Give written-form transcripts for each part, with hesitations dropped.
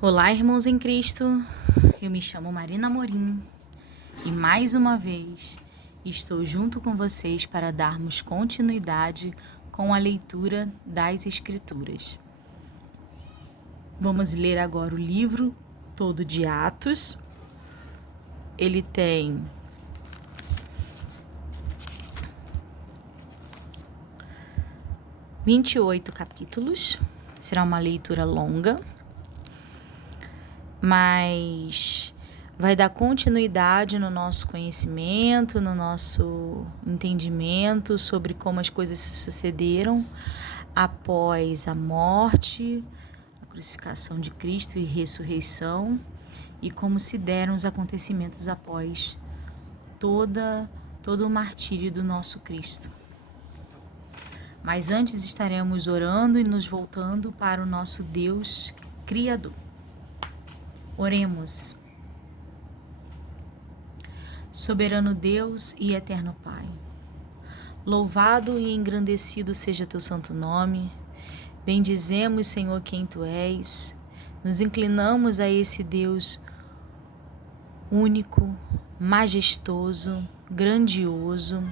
Olá, irmãos em Cristo, eu me chamo Marina Amorim e mais uma vez estou junto com vocês para darmos continuidade com a leitura das Escrituras. Vamos ler agora o livro todo de Atos. Ele tem 28 capítulos, será uma leitura longa, mas vai dar continuidade no nosso conhecimento, no nosso entendimento sobre como as coisas se sucederam após a morte, a crucificação de Cristo e ressurreição, e como se deram os acontecimentos após todo o martírio do nosso Cristo. Mas antes estaremos orando e nos voltando para o nosso Deus Criador. Oremos. Soberano Deus e eterno Pai, louvado e engrandecido seja teu santo nome. Bendizemos, Senhor, quem tu és. Nos inclinamos a esse Deus único, majestoso, grandioso.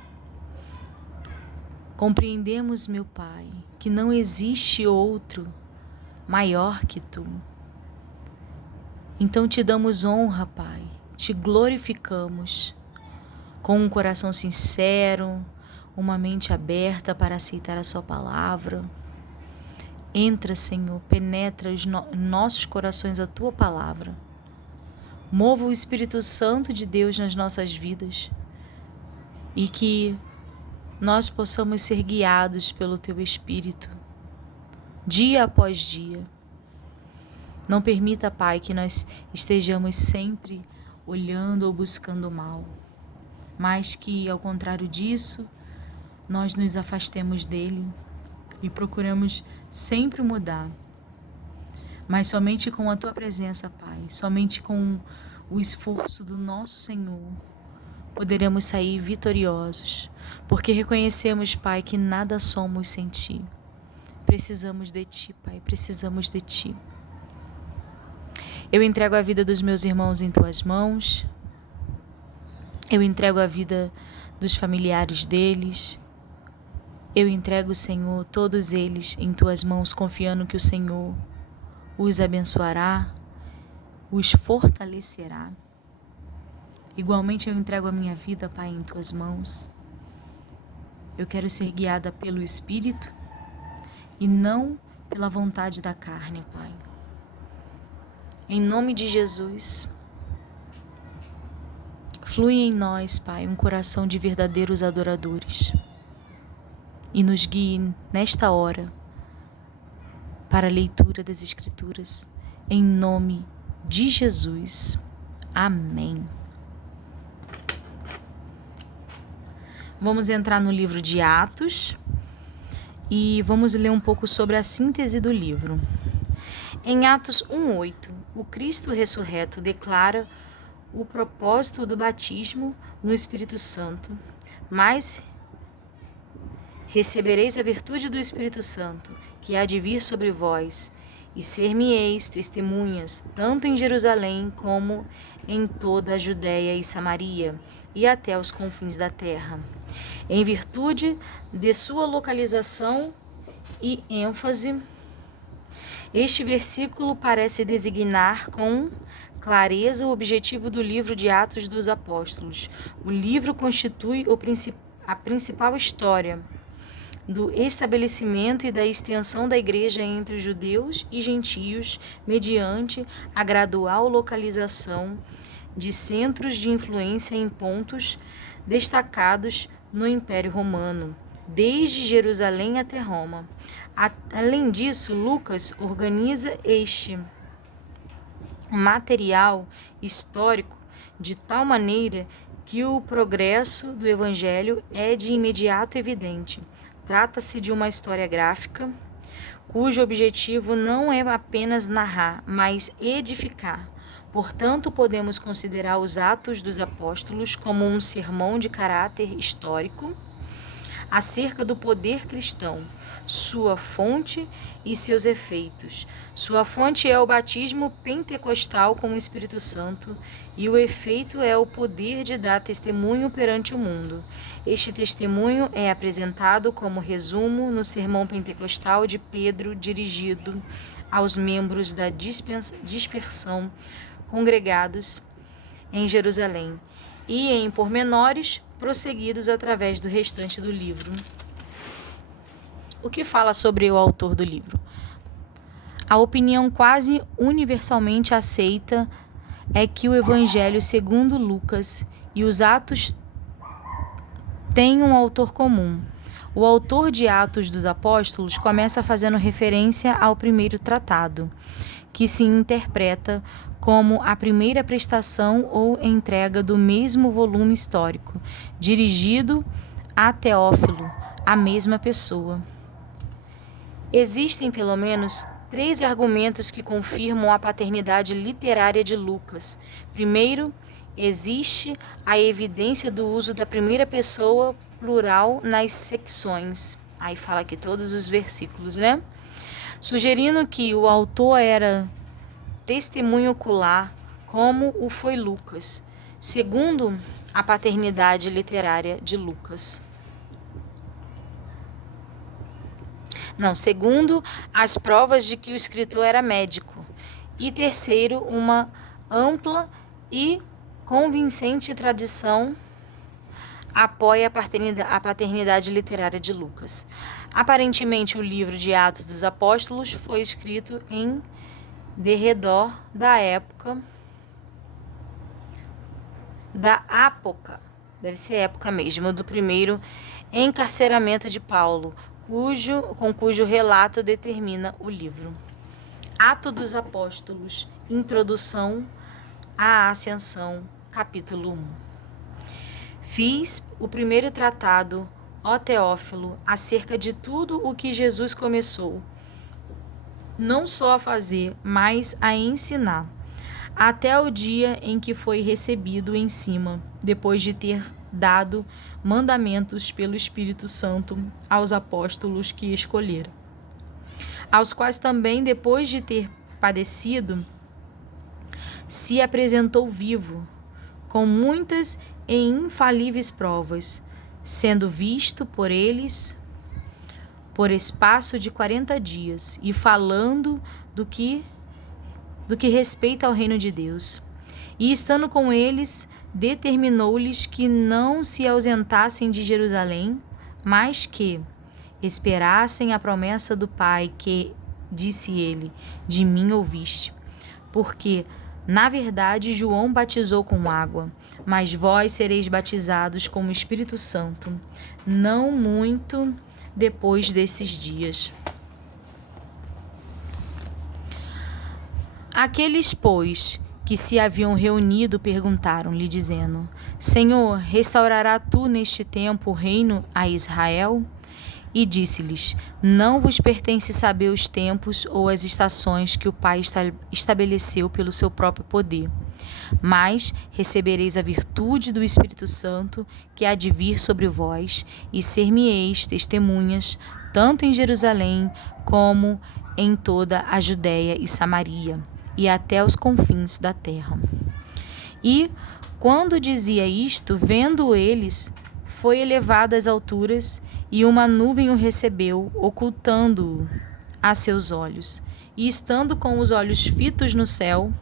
Compreendemos, meu Pai, que não existe outro maior que tu. Então te damos honra, Pai, te glorificamos com um coração sincero, uma mente aberta para aceitar a sua palavra. Entra, Senhor, penetra os nossos corações a tua palavra. Mova o Espírito Santo de Deus nas nossas vidas e que nós possamos ser guiados pelo teu Espírito, dia após dia. Não permita, Pai, que nós estejamos sempre olhando ou buscando o mal, mas que, ao contrário disso, nós nos afastemos dele e procuramos sempre mudar. Mas somente com a tua presença, Pai, somente com o esforço do nosso Senhor, poderemos sair vitoriosos, porque reconhecemos, Pai, que nada somos sem ti. Precisamos de ti, Pai, precisamos de ti. Eu entrego a vida dos meus irmãos em tuas mãos. Eu entrego a vida dos familiares deles. Eu entrego, Senhor, todos eles em tuas mãos, confiando que o Senhor os abençoará, os fortalecerá. Igualmente eu entrego a minha vida, Pai, em tuas mãos. Eu quero ser guiada pelo Espírito e não pela vontade da carne, Pai. Em nome de Jesus, flui em nós, Pai, um coração de verdadeiros adoradores e nos guie nesta hora para a leitura das Escrituras, em nome de Jesus. Amém. Vamos entrar no livro de Atos e vamos ler um pouco sobre a síntese do livro. Em Atos 1:8, o Cristo ressurreto declara o propósito do batismo no Espírito Santo, mas recebereis a virtude do Espírito Santo, que há de vir sobre vós, e ser-me-eis testemunhas, tanto em Jerusalém como em toda a Judéia e Samaria, e até os confins da terra. Em virtude de sua localização e ênfase, este versículo parece designar com clareza o objetivo do livro de Atos dos Apóstolos. O livro constitui a principal história do estabelecimento e da extensão da igreja entre os judeus e gentios, mediante a gradual localização de centros de influência em pontos destacados no Império Romano, desde Jerusalém até Roma. Além disso, Lucas organiza este material histórico de tal maneira que o progresso do Evangelho é de imediato evidente. Trata-se de uma história gráfica, cujo objetivo não é apenas narrar, mas edificar. Portanto, podemos considerar os Atos dos Apóstolos como um sermão de caráter histórico acerca do poder cristão, sua fonte e seus efeitos. Sua fonte é o batismo pentecostal com o Espírito Santo e o efeito é o poder de dar testemunho perante o mundo. Este testemunho é apresentado como resumo no sermão pentecostal de Pedro, dirigido aos membros da dispersão congregados em Jerusalém, e em pormenores prosseguidos através do restante do livro. O que fala sobre o autor do livro? A opinião quase universalmente aceita é que o Evangelho segundo Lucas e os Atos têm um autor comum. O autor de Atos dos Apóstolos começa fazendo referência ao primeiro tratado, que se interpreta como a primeira prestação ou entrega do mesmo volume histórico, dirigido a Teófilo, a mesma pessoa. Existem pelo menos 3 argumentos que confirmam a paternidade literária de Lucas. Primeiro, existe a evidência do uso da primeira pessoa plural nas secções. Aí fala aqui todos os versículos, né? Sugerindo que o autor era testemunho ocular, como o foi Lucas, segundo a paternidade literária de Lucas. Segundo as provas de que o escritor era médico. E terceiro, uma ampla e convincente tradição apoia a paternidade literária de Lucas. Aparentemente, o livro de Atos dos Apóstolos foi escrito em derredor da época da ápoca, deve ser época mesmo, do primeiro encarceramento de Paulo, com cujo relato determina o livro. Atos dos Apóstolos, Introdução à Ascensão, capítulo 1. Fiz o primeiro tratado, ó Teófilo, acerca de tudo o que Jesus começou, não só a fazer, mas a ensinar, até o dia em que foi recebido em cima, depois de ter dado mandamentos pelo Espírito Santo aos apóstolos que escolhera, aos quais também, depois de ter padecido, se apresentou vivo, com muitas e infalíveis provas, sendo visto por eles por espaço de 40 dias, e falando do que respeita ao reino de Deus. E estando com eles, determinou-lhes que não se ausentassem de Jerusalém, mas que esperassem a promessa do Pai, que, disse ele, de mim ouviste. Porque, na verdade, João batizou com água, mas vós sereis batizados com o Espírito Santo, não muito depois desses dias. Aqueles, pois, que se haviam reunido perguntaram-lhe, dizendo: Senhor, restaurará tu neste tempo o reino a Israel? E disse-lhes: Não vos pertence saber os tempos ou as estações que o Pai estabeleceu pelo seu próprio poder. Mas recebereis a virtude do Espírito Santo, que há de vir sobre vós, e ser-me-eis testemunhas, tanto em Jerusalém como em toda a Judéia e Samaria, e até os confins da terra. E, quando dizia isto, vendo eles, foi elevado às alturas, e uma nuvem o recebeu, ocultando-o a seus olhos. E estando com os olhos fitos no céu,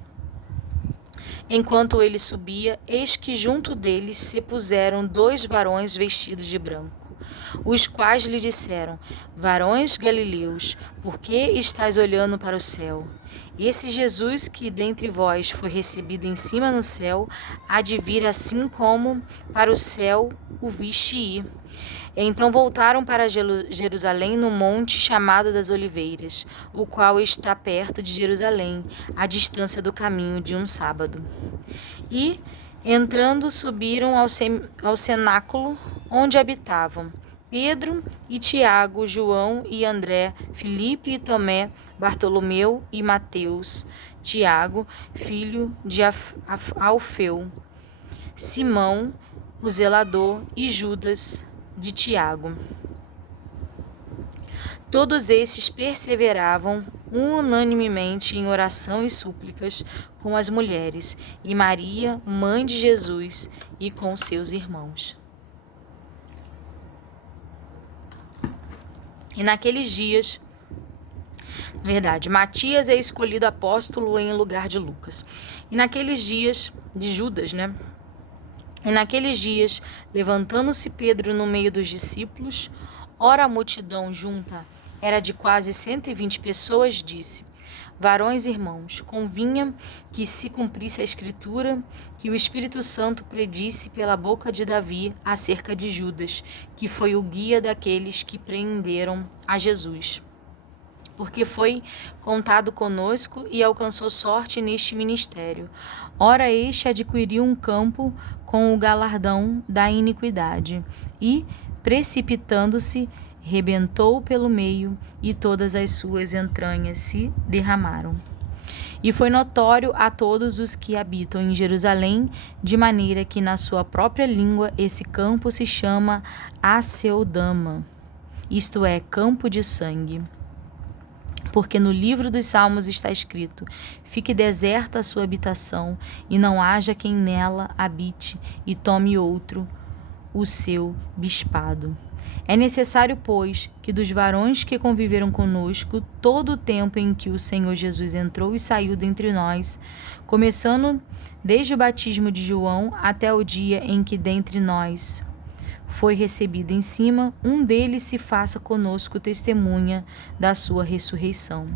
enquanto ele subia, eis que junto deles se puseram 2 varões vestidos de branco, os quais lhe disseram: Varões galileus, por que estáis olhando para o céu? Esse Jesus que dentre vós foi recebido em cima no céu, há de vir assim como para o céu o viste ir. Então voltaram para Jerusalém no monte chamado das Oliveiras, o qual está perto de Jerusalém, à distância do caminho de um sábado. E, entrando, subiram ao cenáculo onde habitavam Pedro e Tiago, João e André, Filipe e Tomé, Bartolomeu e Mateus, Tiago, filho de Alfeu, Simão, o zelador, e Judas de Tiago. Todos estes perseveravam unanimemente em oração e súplicas com as mulheres, e Maria, mãe de Jesus, e com seus irmãos. E naqueles dias, Matias é escolhido apóstolo em lugar de Lucas. E naqueles dias, de Judas, E naqueles dias, levantando-se Pedro no meio dos discípulos, ora a multidão junta era de quase 120 pessoas, disse: Varões irmãos, convinha que se cumprisse a escritura que o Espírito Santo predisse pela boca de Davi acerca de Judas, que foi o guia daqueles que prenderam a Jesus. Porque foi contado conosco e alcançou sorte neste ministério. Ora, este adquiriu um campo com o galardão da iniquidade e, precipitando-se, rebentou pelo meio e todas as suas entranhas se derramaram. E foi notório a todos os que habitam em Jerusalém, de maneira que na sua própria língua esse campo se chama Aceldama, isto é, campo de sangue. Porque no livro dos Salmos está escrito: fique deserta a sua habitação, e não haja quem nela habite, e tome outro o seu bispado. É necessário, pois, que dos varões que conviveram conosco todo o tempo em que o Senhor Jesus entrou e saiu dentre nós, começando desde o batismo de João até o dia em que dentre nós foi recebido em cima, um deles se faça conosco testemunha da sua ressurreição.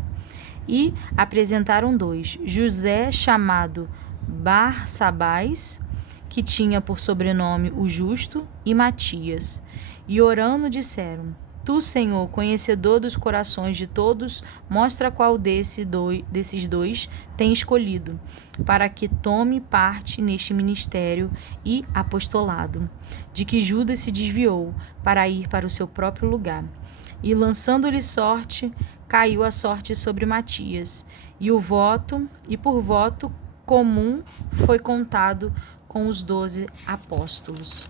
E apresentaram 2, José chamado Barsabás, que tinha por sobrenome o Justo, e Matias. E orando disseram: Tu, Senhor, conhecedor dos corações de todos, mostra qual desses dois tem escolhido, para que tome parte neste ministério e apostolado, de que Judas se desviou para ir para o seu próprio lugar. E lançando-lhe sorte, caiu a sorte sobre Matias, e por voto comum foi contado com os 12 apóstolos.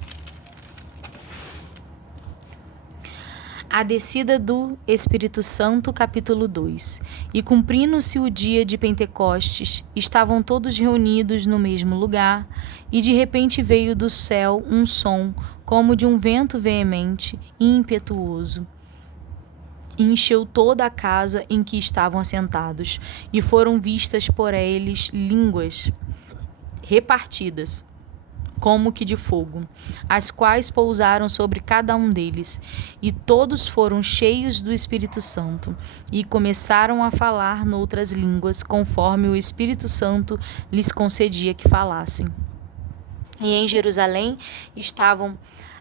A descida do Espírito Santo, capítulo 2. E cumprindo-se o dia de Pentecostes, estavam todos reunidos no mesmo lugar, e de repente veio do céu um som, como de um vento veemente e impetuoso, e encheu toda a casa em que estavam assentados, e foram vistas por eles línguas repartidas, como que de fogo, as quais pousaram sobre cada um deles, e todos foram cheios do Espírito Santo, e começaram a falar noutras línguas, conforme o Espírito Santo lhes concedia que falassem. E em Jerusalém estavam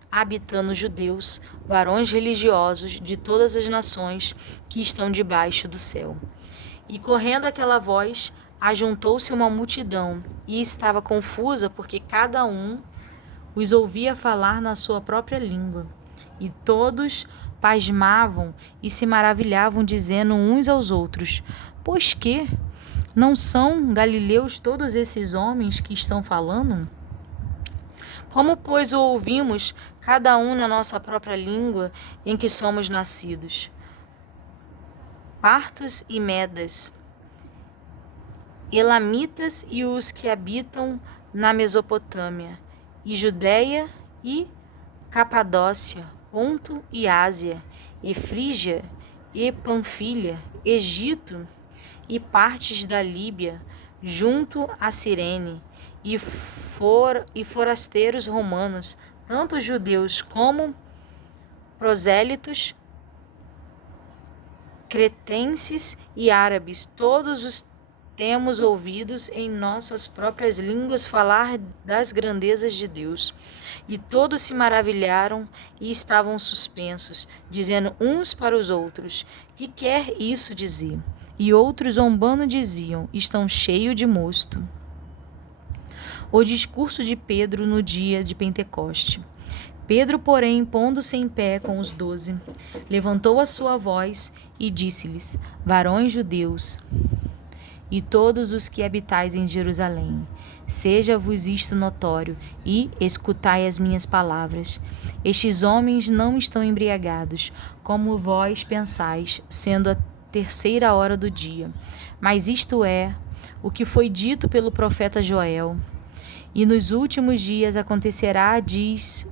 habitando judeus, varões religiosos de todas as nações que estão debaixo do céu. E correndo aquela voz, ajuntou-se uma multidão, e estava confusa, porque cada um os ouvia falar na sua própria língua. E todos pasmavam e se maravilhavam, dizendo uns aos outros: Pois que? Não são galileus todos esses homens que estão falando? Como, pois, o ouvimos, cada um na nossa própria língua em que somos nascidos? Partos e medas, elamitas e os que habitam na Mesopotâmia, e Judéia e Capadócia, Ponto e Ásia, e Frígia e Panfilha, Egito e partes da Líbia, junto a Cirene, e forasteiros romanos, tanto judeus como prosélitos, cretenses e árabes, todos os temos ouvidos em nossas próprias línguas falar das grandezas de Deus. E todos se maravilharam e estavam suspensos, dizendo uns para os outros: Que quer isso dizer? E outros, zombando, diziam: Estão cheios de mosto. O discurso de Pedro no dia de Pentecoste. Pedro, porém, pondo-se em pé com os 12, levantou a sua voz e disse-lhes: Varões judeus, e todos os que habitais em Jerusalém. Seja-vos isto notório, e escutai as minhas palavras. Estes homens não estão embriagados, como vós pensais, sendo a 3ª hora do dia. Mas isto é o que foi dito pelo profeta Joel. E nos últimos dias acontecerá, diz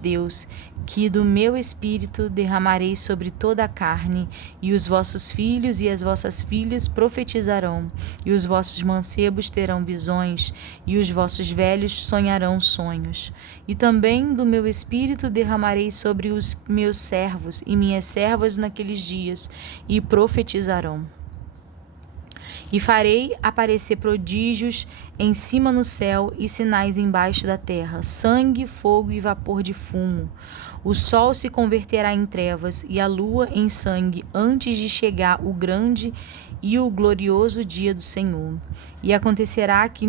Deus, que do meu espírito derramarei sobre toda a carne, e os vossos filhos e as vossas filhas profetizarão, e os vossos mancebos terão visões, e os vossos velhos sonharão sonhos. E também do meu espírito derramarei sobre os meus servos e minhas servas naqueles dias, e profetizarão. E farei aparecer prodígios em cima no céu e sinais embaixo da terra, sangue, fogo e vapor de fumo. O sol se converterá em trevas e a lua em sangue antes de chegar o grande e o glorioso dia do Senhor. E acontecerá que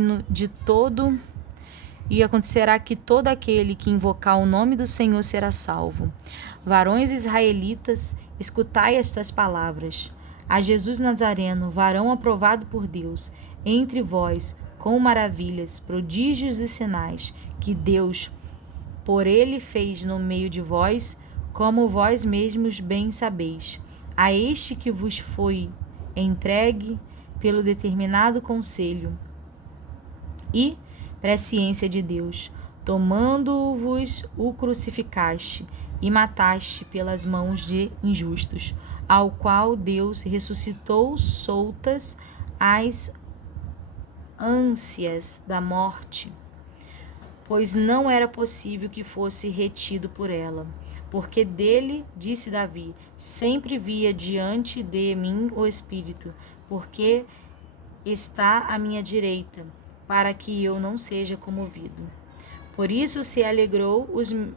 todo aquele que invocar o nome do Senhor será salvo. Varões israelitas, escutai estas palavras. A Jesus Nazareno, varão aprovado por Deus, entre vós, com maravilhas, prodígios e sinais, que Deus, por ele fez no meio de vós, como vós mesmos bem sabeis. A este que vos foi entregue pelo determinado conselho e presciência de Deus, tomando-vos o crucificaste e mataste pelas mãos de injustos, ao qual Deus ressuscitou soltas as ânsias da morte, pois não era possível que fosse retido por ela. Porque dele, disse Davi, sempre via diante de mim o Espírito, porque está à minha direita, para que eu não seja comovido. Por isso se alegrou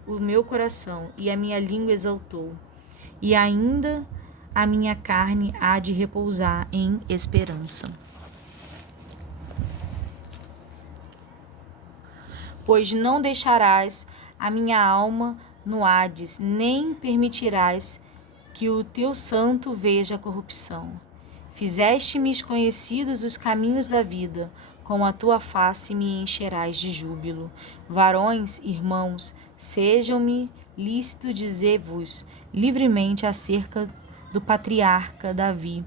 o meu coração, e a minha língua exaltou. E ainda a minha carne há de repousar em esperança. Pois não deixarás a minha alma no Hades, nem permitirás que o teu santo veja a corrupção. Fizeste-me conhecidos os caminhos da vida, com a tua face me encherás de júbilo. Varões, irmãos, sejam-me lícito dizer-vos livremente acerca do patriarca Davi,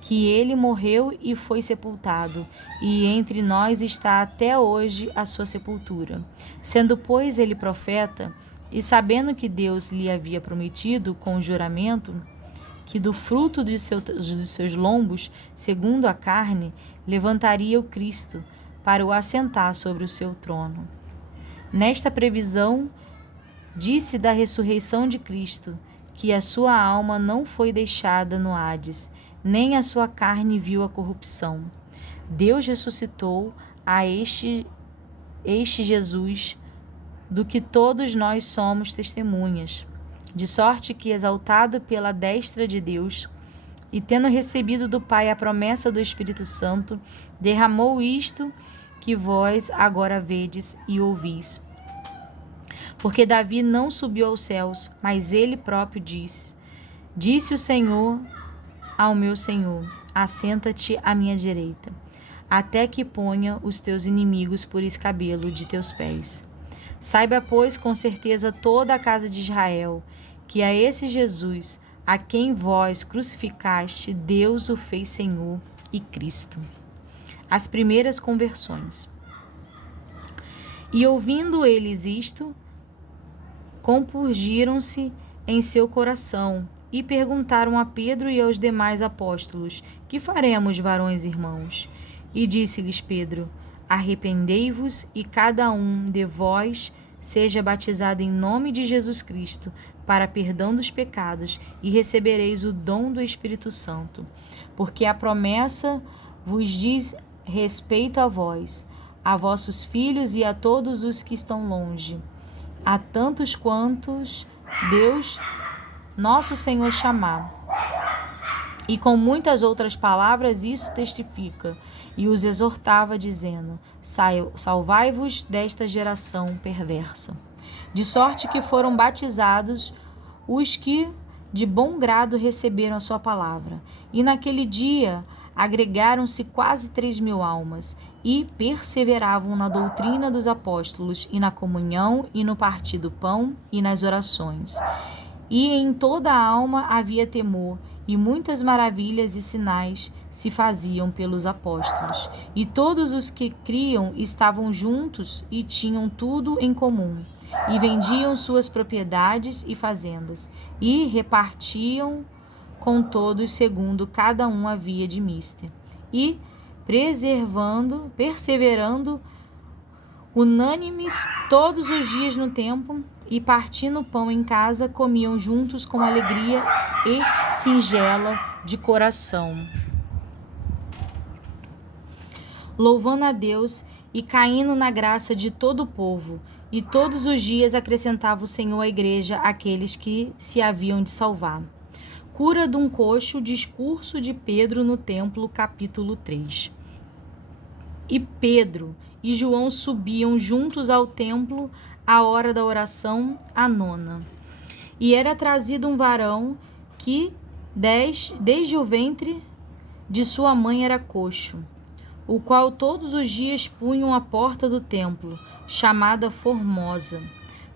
que ele morreu e foi sepultado, e entre nós está até hoje a sua sepultura. Sendo, pois, ele profeta, e sabendo que Deus lhe havia prometido com juramento que do fruto de seus lombos, segundo a carne, levantaria o Cristo para o assentar sobre o seu trono. Nesta previsão, disse da ressurreição de Cristo, que a sua alma não foi deixada no Hades, nem a sua carne viu a corrupção. Deus ressuscitou a este Jesus, do que todos nós somos testemunhas, de sorte que, exaltado pela destra de Deus, e tendo recebido do Pai a promessa do Espírito Santo, derramou isto que vós agora vedes e ouvis. Porque Davi não subiu aos céus, mas ele próprio disse o Senhor ao meu Senhor, assenta-te à minha direita, até que ponha os teus inimigos por escabelo de teus pés. Saiba, pois, com certeza toda a casa de Israel, que a esse Jesus, a quem vós crucificaste, Deus o fez Senhor e Cristo. As primeiras conversões. E ouvindo eles isto, compungiram-se em seu coração e perguntaram a Pedro e aos demais apóstolos: que faremos, varões irmãos? E disse-lhes Pedro: arrependei-vos e cada um de vós seja batizado em nome de Jesus Cristo para perdão dos pecados, e recebereis o dom do Espírito Santo. Porque a promessa vos diz respeito a vós, a vossos filhos e a todos os que estão longe, a tantos quantos Deus, nosso Senhor, chamar. E com muitas outras palavras isso testifica, e os exortava, dizendo: salvai-vos desta geração perversa. De sorte que foram batizados os que de bom grado receberam a sua palavra. E naquele dia agregaram-se quase 3.000 almas, e perseveravam na doutrina dos apóstolos, e na comunhão, e no partir do pão, e nas orações. E em toda a alma havia temor, e muitas maravilhas e sinais se faziam pelos apóstolos. E todos os que criam estavam juntos e tinham tudo em comum, e vendiam suas propriedades e fazendas, e repartiam com todos segundo cada um havia de mister. E perseverando unânimes todos os dias no templo, e partindo o pão em casa, comiam juntos com alegria e singela de coração, louvando a Deus e caindo na graça de todo o povo. E todos os dias acrescentava o Senhor à igreja aqueles que se haviam de salvar. Cura de um coxo, discurso de Pedro no templo, capítulo 3. E Pedro e João subiam juntos ao templo à hora da oração, a 9ª. E era trazido um varão que desde o ventre de sua mãe era coxo, o qual todos os dias punham à porta do templo, chamada Formosa,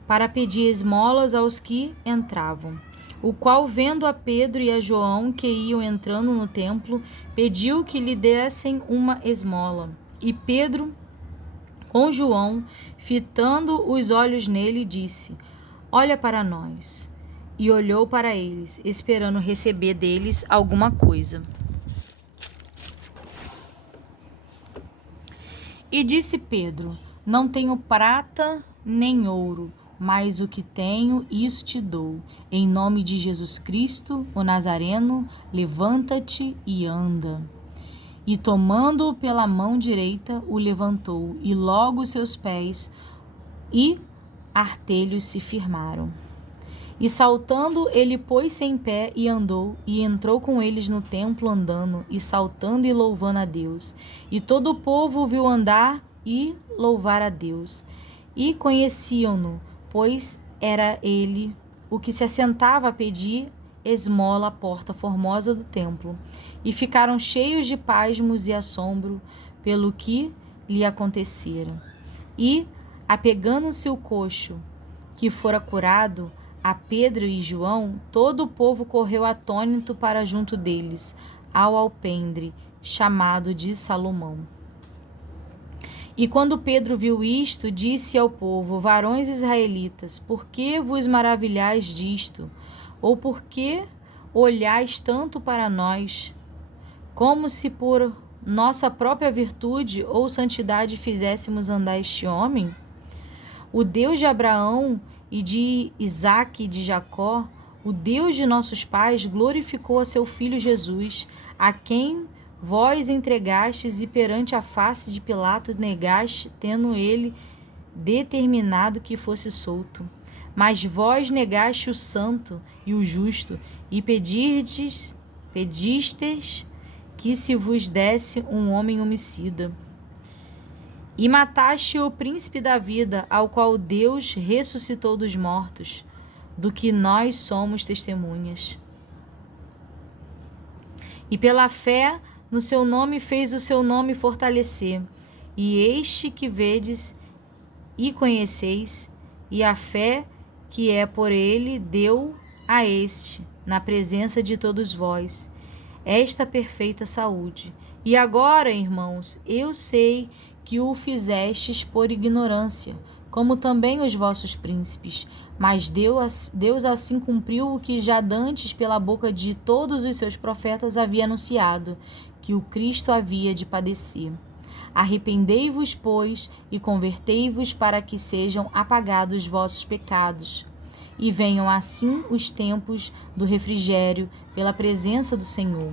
para pedir esmolas aos que entravam. O qual, vendo a Pedro e a João que iam entrando no templo, pediu que lhe dessem uma esmola. E Pedro, com João, fitando os olhos nele, disse: Olha para nós. E olhou para eles, esperando receber deles alguma coisa. E disse Pedro: Não tenho prata nem ouro, mas o que tenho, isso te dou. Em nome de Jesus Cristo, o Nazareno, levanta-te e anda. E tomando-o pela mão direita, o levantou, e logo seus pés e artelhos se firmaram. E saltando, ele pôs-se em pé e andou, e entrou com eles no templo andando, e saltando e louvando a Deus. E todo o povo o viu andar e louvar a Deus. E conheciam-no, pois era ele o que se assentava a pedir esmola à porta formosa do templo. E ficaram cheios de pasmos e assombro pelo que lhe acontecera. E, apegando-se o coxo, que fora curado, a Pedro e João, todo o povo correu atônito para junto deles, ao alpendre, chamado de Salomão. E quando Pedro viu isto, disse ao povo: Varões israelitas, por que vos maravilhais disto? Ou por que olhais tanto para nós, como se por nossa própria virtude ou santidade fizéssemos andar este homem? O Deus de Abraão e de Isaque e de Jacó, o Deus de nossos pais, glorificou a seu filho Jesus, a quem vós entregastes e perante a face de Pilatos negaste, tendo ele determinado que fosse solto. Mas vós negaste o santo e o justo, e pedistes que se vos desse um homem homicida. E mataste o príncipe da vida, ao qual Deus ressuscitou dos mortos, do que nós somos testemunhas. E pela fé no seu nome fez o seu nome fortalecer. E este que vedes e conheceis, e a fé que é por ele deu a este, na presença de todos vós, esta perfeita saúde. E agora, irmãos, eu sei que o fizestes por ignorância, como também os vossos príncipes, mas Deus assim cumpriu o que já dantes pela boca de todos os seus profetas havia anunciado, que o Cristo havia de padecer. Arrependei-vos, pois, e convertei-vos para que sejam apagados vossos pecados, e venham assim os tempos do refrigério pela presença do Senhor.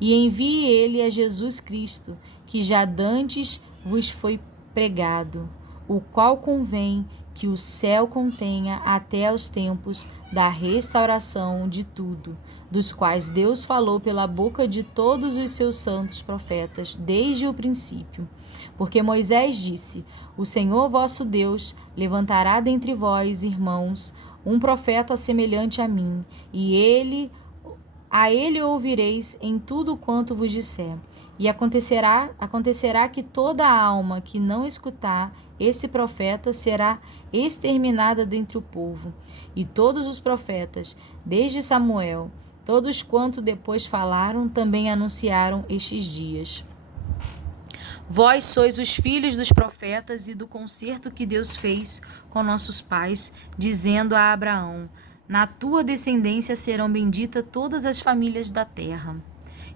E envie ele a Jesus Cristo, que já dantes vos foi pregado, o qual convém que o céu contenha até aos tempos da restauração de tudo, dos quais Deus falou pela boca de todos os seus santos profetas desde o princípio. Porque Moisés disse: O Senhor vosso Deus levantará dentre vós, irmãos, um profeta semelhante a mim, e a ele ouvireis em tudo quanto vos disser. E acontecerá que toda alma que não escutar esse profeta será exterminada dentre o povo. E todos os profetas, desde Samuel, todos quanto depois falaram, também anunciaram estes dias. Vós sois os filhos dos profetas e do concerto que Deus fez com nossos pais, dizendo a Abraão: na tua descendência serão benditas todas as famílias da terra.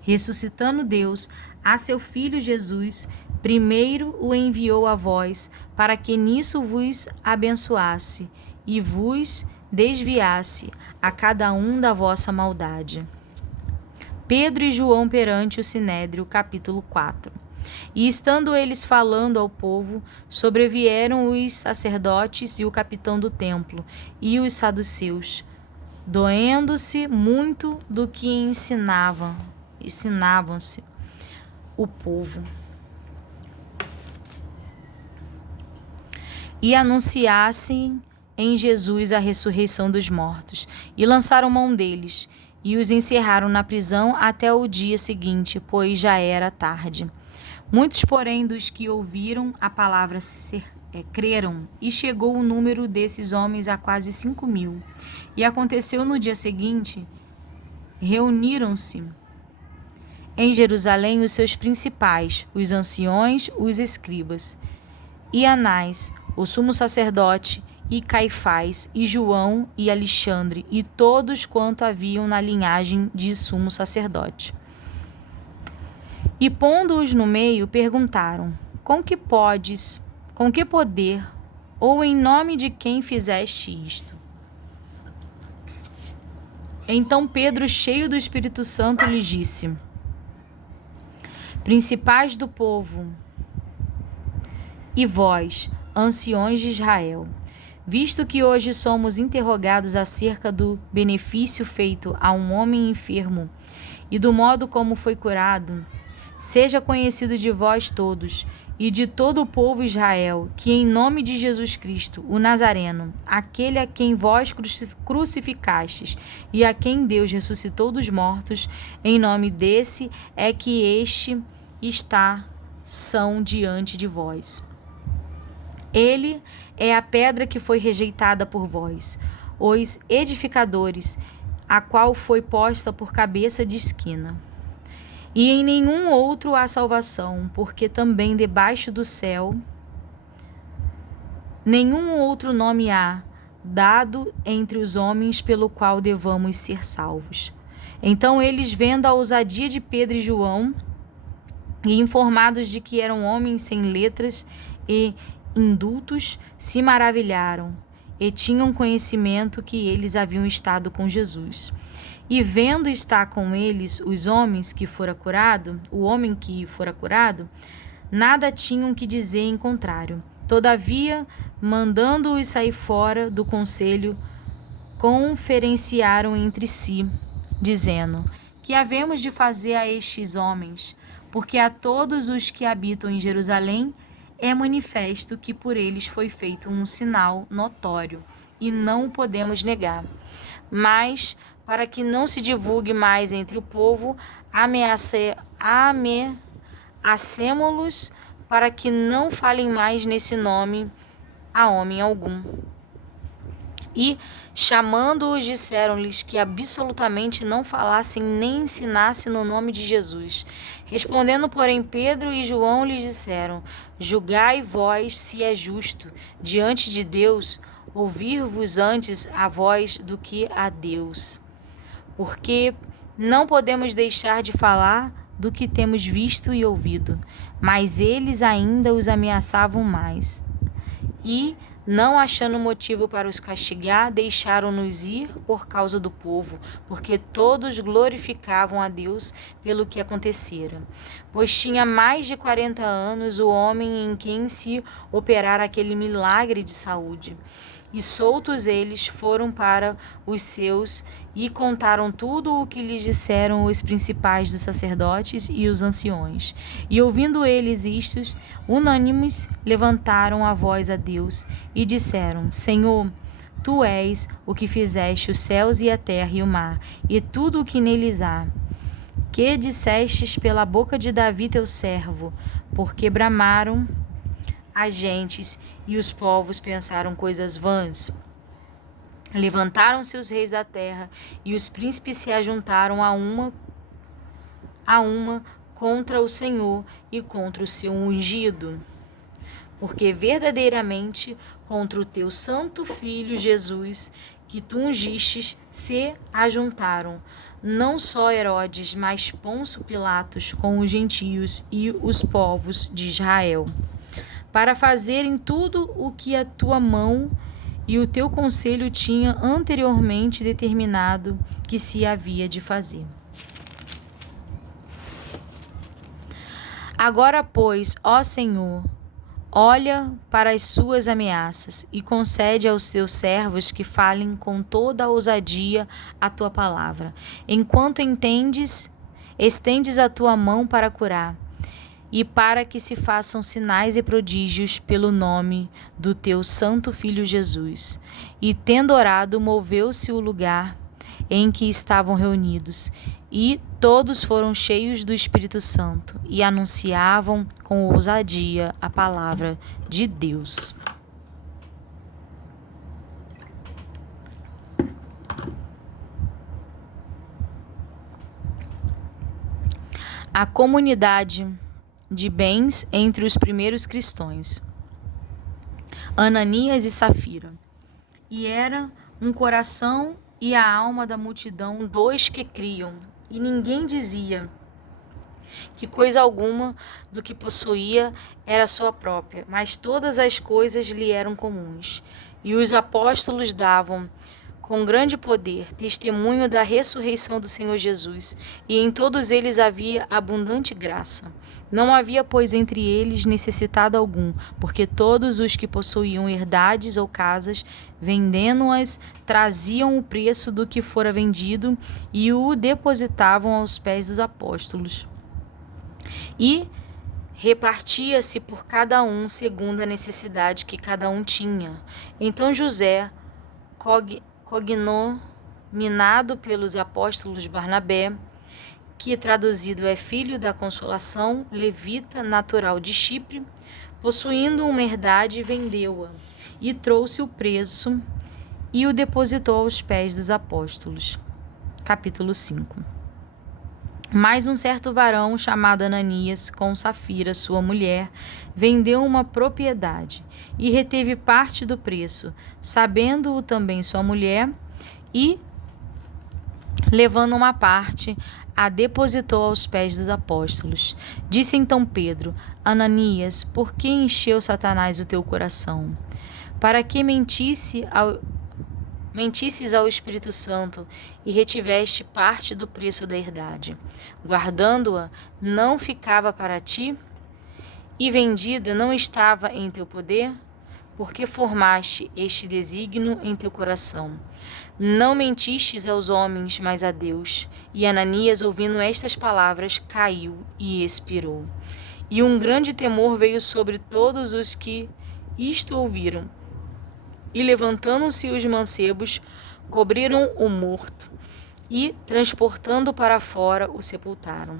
Ressuscitando Deus a seu Filho Jesus, primeiro o enviou a vós, para que nisso vos abençoasse e vos desviasse a cada um da vossa maldade. Pedro e João perante o Sinédrio, capítulo 4. E estando eles falando ao povo, sobrevieram os sacerdotes e o capitão do templo e os saduceus, doendo-se muito do que ensinavam-se o povo. E anunciassem em Jesus a ressurreição dos mortos, e lançaram mão deles, e os encerraram na prisão até o dia seguinte, pois já era tarde. Muitos, porém, dos que ouviram a palavra creram, e chegou o número desses homens a quase 5.000. E aconteceu no dia seguinte, reuniram-se em Jerusalém os seus principais, os anciões, os escribas, e Anás, o sumo sacerdote, e Caifás, e João, e Alexandre, e todos quanto haviam na linhagem de sumo sacerdote. E pondo-os no meio, perguntaram: com que poder, ou em nome de quem fizeste isto? Então Pedro, cheio do Espírito Santo, lhes disse: principais do povo, e vós, anciões de Israel, visto que hoje somos interrogados acerca do benefício feito a um homem enfermo e do modo como foi curado, seja conhecido de vós todos e de todo o povo Israel, que em nome de Jesus Cristo, o Nazareno, aquele a quem vós crucificastes e a quem Deus ressuscitou dos mortos, em nome desse é que são diante de vós. Ele é a pedra que foi rejeitada por vós, os edificadores, a qual foi posta por cabeça de esquina. E em nenhum outro há salvação, porque também debaixo do céu nenhum outro nome há dado entre os homens pelo qual devamos ser salvos. Então eles, vendo a ousadia de Pedro e João, e informados de que eram homens sem letras e indultos, se maravilharam e tinham conhecimento que eles haviam estado com Jesus. E vendo estar com eles o homem que fora curado, nada tinham que dizer em contrário. Todavia, mandando-os sair fora do conselho, conferenciaram entre si, dizendo: que havemos de fazer a estes homens? Porque a todos os que habitam em Jerusalém é manifesto que por eles foi feito um sinal notório, e não o podemos negar. Mas, para que não se divulgue mais entre o povo, ameacemo-los para que não falem mais nesse nome a homem algum. E, chamando-os, disseram-lhes que absolutamente não falassem nem ensinassem no nome de Jesus. Respondendo, porém, Pedro e João lhes disseram: julgai vós se é justo, diante de Deus, ouvir-vos antes a vós do que a Deus. Porque não podemos deixar de falar do que temos visto e ouvido. Mas eles ainda os ameaçavam mais. E, não achando motivo para os castigar, deixaram-nos ir por causa do povo, porque todos glorificavam a Deus pelo que acontecera. Pois tinha mais de 40 anos o homem em quem se operara aquele milagre de saúde. E soltos eles foram para os seus e contaram tudo o que lhes disseram os principais dos sacerdotes e os anciões. E ouvindo eles isto, unânimes, levantaram a voz a Deus e disseram: Senhor, Tu és o que fizeste os céus e a terra e o mar, e tudo o que neles há. que dissestes pela boca de Davi teu servo, porque bramaram as gentes e os povos pensaram coisas vãs. Levantaram-se os reis da terra e os príncipes se ajuntaram a uma contra o Senhor e contra o seu ungido. Porque verdadeiramente contra o teu santo filho Jesus, que tu ungistes, se ajuntaram, não só Herodes, mas Pôncio Pilatos com os gentios e os povos de Israel, para fazerem tudo o que a tua mão e o teu conselho tinha anteriormente determinado que se havia de fazer. Agora, pois, ó Senhor, olha para as suas ameaças e concede aos teus servos que falem com toda a ousadia a tua palavra, enquanto estendes a tua mão para curar, e para que se façam sinais e prodígios pelo nome do teu santo Filho Jesus. E tendo orado, moveu-se o lugar em que estavam reunidos, e todos foram cheios do Espírito Santo e anunciavam com ousadia a palavra de Deus. A comunidade de bens entre os primeiros cristãos. Ananias e Safira. E era um coração e a alma da multidão dois que criam, e ninguém dizia que coisa alguma do que possuía era sua própria, mas todas as coisas lhe eram comuns. E os apóstolos davam, com grande poder, testemunho da ressurreição do Senhor Jesus, e em todos eles havia abundante graça. Não havia, pois, entre eles necessitado algum, porque todos os que possuíam herdades ou casas, vendendo-as, traziam o preço do que fora vendido e o depositavam aos pés dos apóstolos. E repartia-se por cada um segundo a necessidade que cada um tinha. Então José, cognominado pelos apóstolos Barnabé, que traduzido é filho da consolação, levita, natural de Chipre, possuindo uma herdade, vendeu-a e trouxe o preço e o depositou aos pés dos apóstolos. Capítulo 5. Mas um certo varão chamado Ananias, com Safira, sua mulher, vendeu uma propriedade e reteve parte do preço, sabendo-o também sua mulher, e, levando uma parte, a depositou aos pés dos apóstolos. Disse então Pedro: Ananias, por que encheu Satanás o teu coração? Para que mentisses ao Espírito Santo e retiveste parte do preço da herdade. Guardando-a, não ficava para ti? E vendida não estava em teu poder? Porque formaste este desígnio em teu coração. Não mentistes aos homens, mas a Deus. E Ananias, ouvindo estas palavras, caiu e expirou. E um grande temor veio sobre todos os que isto ouviram. E levantando-se os mancebos, cobriram o morto e, transportando para fora, o sepultaram.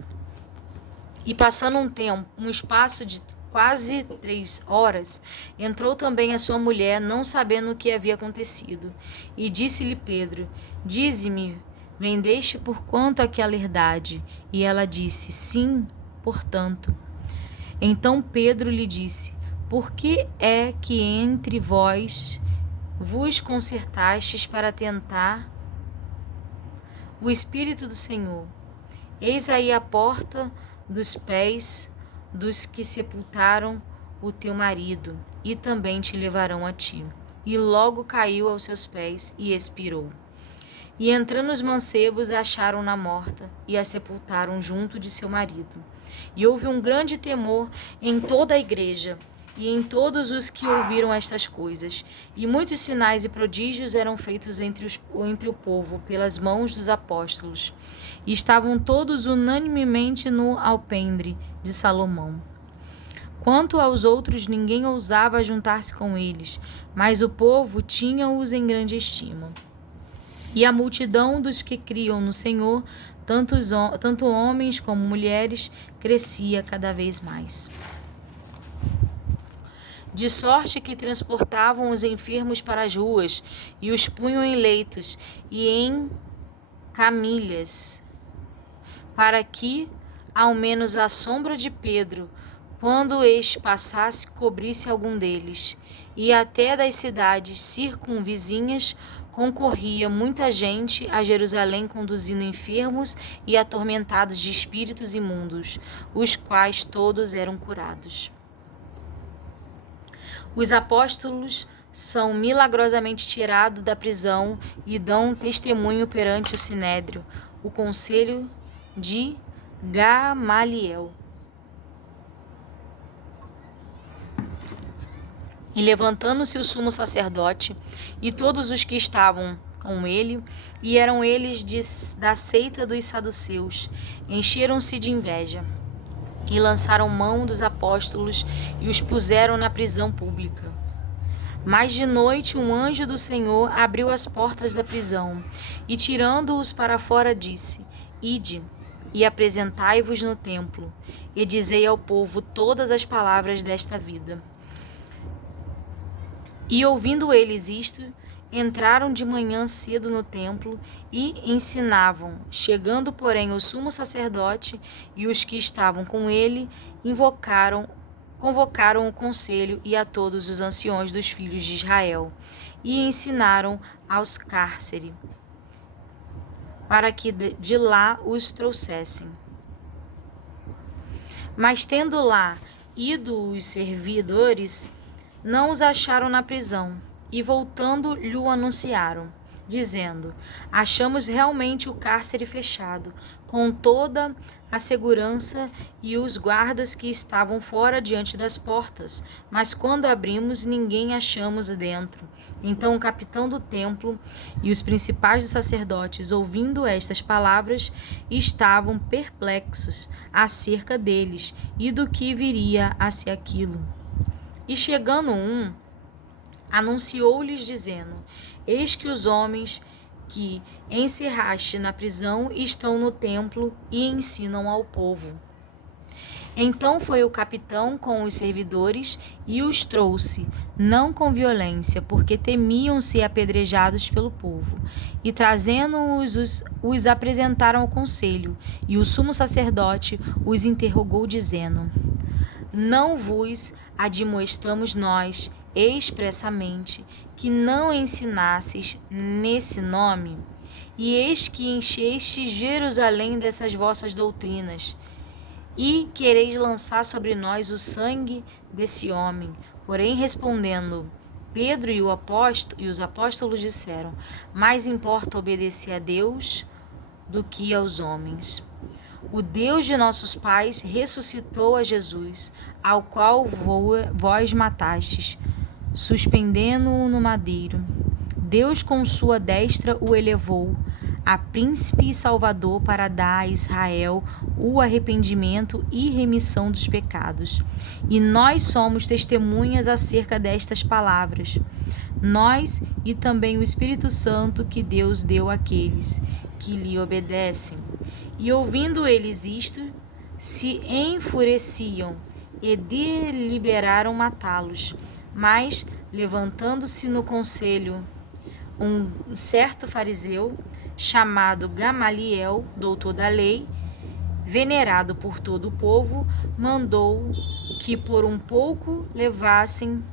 E passando um espaço de quase 3 horas, entrou também a sua mulher, não sabendo o que havia acontecido. E disse-lhe Pedro: Dize-me, vendeste por quanto aquela herdade? E ela disse: Sim, portanto. Então Pedro lhe disse: Por que é que entre vós vos concertastes para tentar o Espírito do Senhor? Eis aí a porta dos pés dos que sepultaram o teu marido, e também te levarão a ti. E logo caiu aos seus pés e expirou. E entrando os mancebos, acharam-na morta e a sepultaram junto de seu marido. E houve um grande temor em toda a igreja e em todos os que ouviram estas coisas. E muitos sinais e prodígios eram feitos entre o povo pelas mãos dos apóstolos. E estavam todos unanimemente no alpendre de Salomão. Quanto aos outros, ninguém ousava juntar-se com eles, mas o povo tinha-os em grande estima. E a multidão dos que criam no Senhor tanto homens como mulheres, crescia cada vez mais. De sorte que transportavam os enfermos para as ruas e os punham em leitos e em camilhas, para que, ao menos a sombra de Pedro, quando este passasse, cobrisse algum deles. E até das cidades circunvizinhas concorria muita gente a Jerusalém, conduzindo enfermos e atormentados de espíritos imundos, os quais todos eram curados. Os apóstolos são milagrosamente tirados da prisão e dão testemunho perante o Sinédrio, o conselho de Gamaliel. E levantando-se o sumo sacerdote e todos os que estavam com ele, e eram eles da seita dos saduceus, encheram-se de inveja e lançaram mão dos apóstolos e os puseram na prisão pública. Mas de noite um anjo do Senhor abriu as portas da prisão e, tirando-os para fora, disse: Ide e apresentai-vos no templo, e dizei ao povo todas as palavras desta vida. E ouvindo eles isto, entraram de manhã cedo no templo e ensinavam. Chegando, porém, o sumo sacerdote e os que estavam com ele, convocaram o conselho e a todos os anciões dos filhos de Israel, e ensinaram aos cárcere, para que de lá os trouxessem. Mas tendo lá ido os servidores, não os acharam na prisão, e voltando lhe anunciaram, dizendo: Achamos realmente o cárcere fechado, com toda a segurança e os guardas que estavam fora diante das portas, mas quando abrimos, ninguém achamos dentro. Então o capitão do templo e os principais dos sacerdotes, ouvindo estas palavras, estavam perplexos acerca deles e do que viria a ser aquilo. E chegando anunciou-lhes, dizendo: Eis que os homens que encerraste na prisão estão no templo e ensinam ao povo. Então foi o capitão com os servidores e os trouxe, não com violência, porque temiam ser apedrejados pelo povo. E trazendo-os, os apresentaram ao conselho, e o sumo sacerdote os interrogou, dizendo: Não vos admoestamos nós expressamente que não ensinasses nesse nome? E eis que enchestes Jerusalém dessas vossas doutrinas, e quereis lançar sobre nós o sangue desse homem. Porém, respondendo Pedro e os apóstolos disseram: Mais importa obedecer a Deus do que aos homens. O Deus de nossos pais ressuscitou a Jesus, ao qual vós matastes, suspendendo-o no madeiro. Deus com sua destra o elevou a príncipe e salvador, para dar a Israel o arrependimento e remissão dos pecados. E nós somos testemunhas acerca destas palavras, nós e também o Espírito Santo que Deus deu àqueles que lhe obedecem. E ouvindo eles isto, se enfureciam e deliberaram matá-los. Mas, levantando-se no conselho um certo fariseu, chamado Gamaliel, doutor da lei, venerado por todo o povo, mandou que por um pouco levassem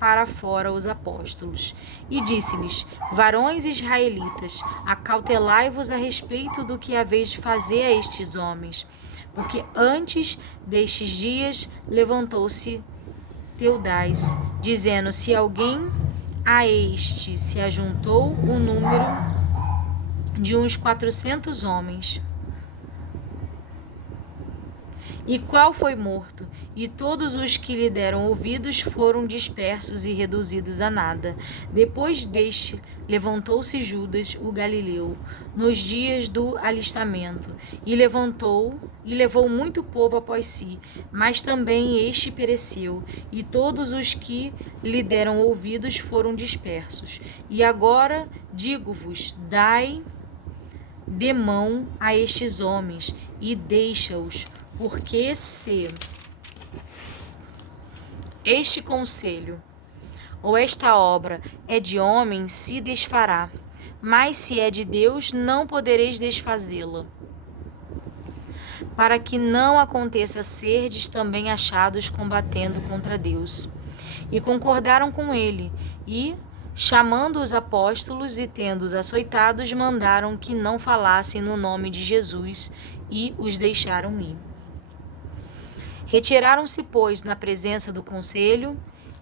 para fora os apóstolos. E disse-lhes: Varões israelitas, acautelai-vos a respeito do que haveis de fazer a estes homens, porque antes destes dias levantou-se Teudais, dizendo: Se alguém a este se ajuntou o número de uns 400 homens. E qual foi morto, e todos os que lhe deram ouvidos foram dispersos e reduzidos a nada. Depois deste, levantou-se Judas, o Galileu, nos dias do alistamento, e levou muito povo após si, mas também este pereceu, e todos os que lhe deram ouvidos foram dispersos. E agora digo-vos, dai dê mão a estes homens e deixa-os, porque se este conselho ou esta obra é de homem, se desfará, mas se é de Deus, não podereis desfazê-la. Para que não aconteça serdes também achados combatendo contra Deus. E concordaram com ele, e, chamando os apóstolos e tendo-os açoitados, mandaram que não falassem no nome de Jesus, e os deixaram ir. Retiraram-se, pois, na presença do conselho,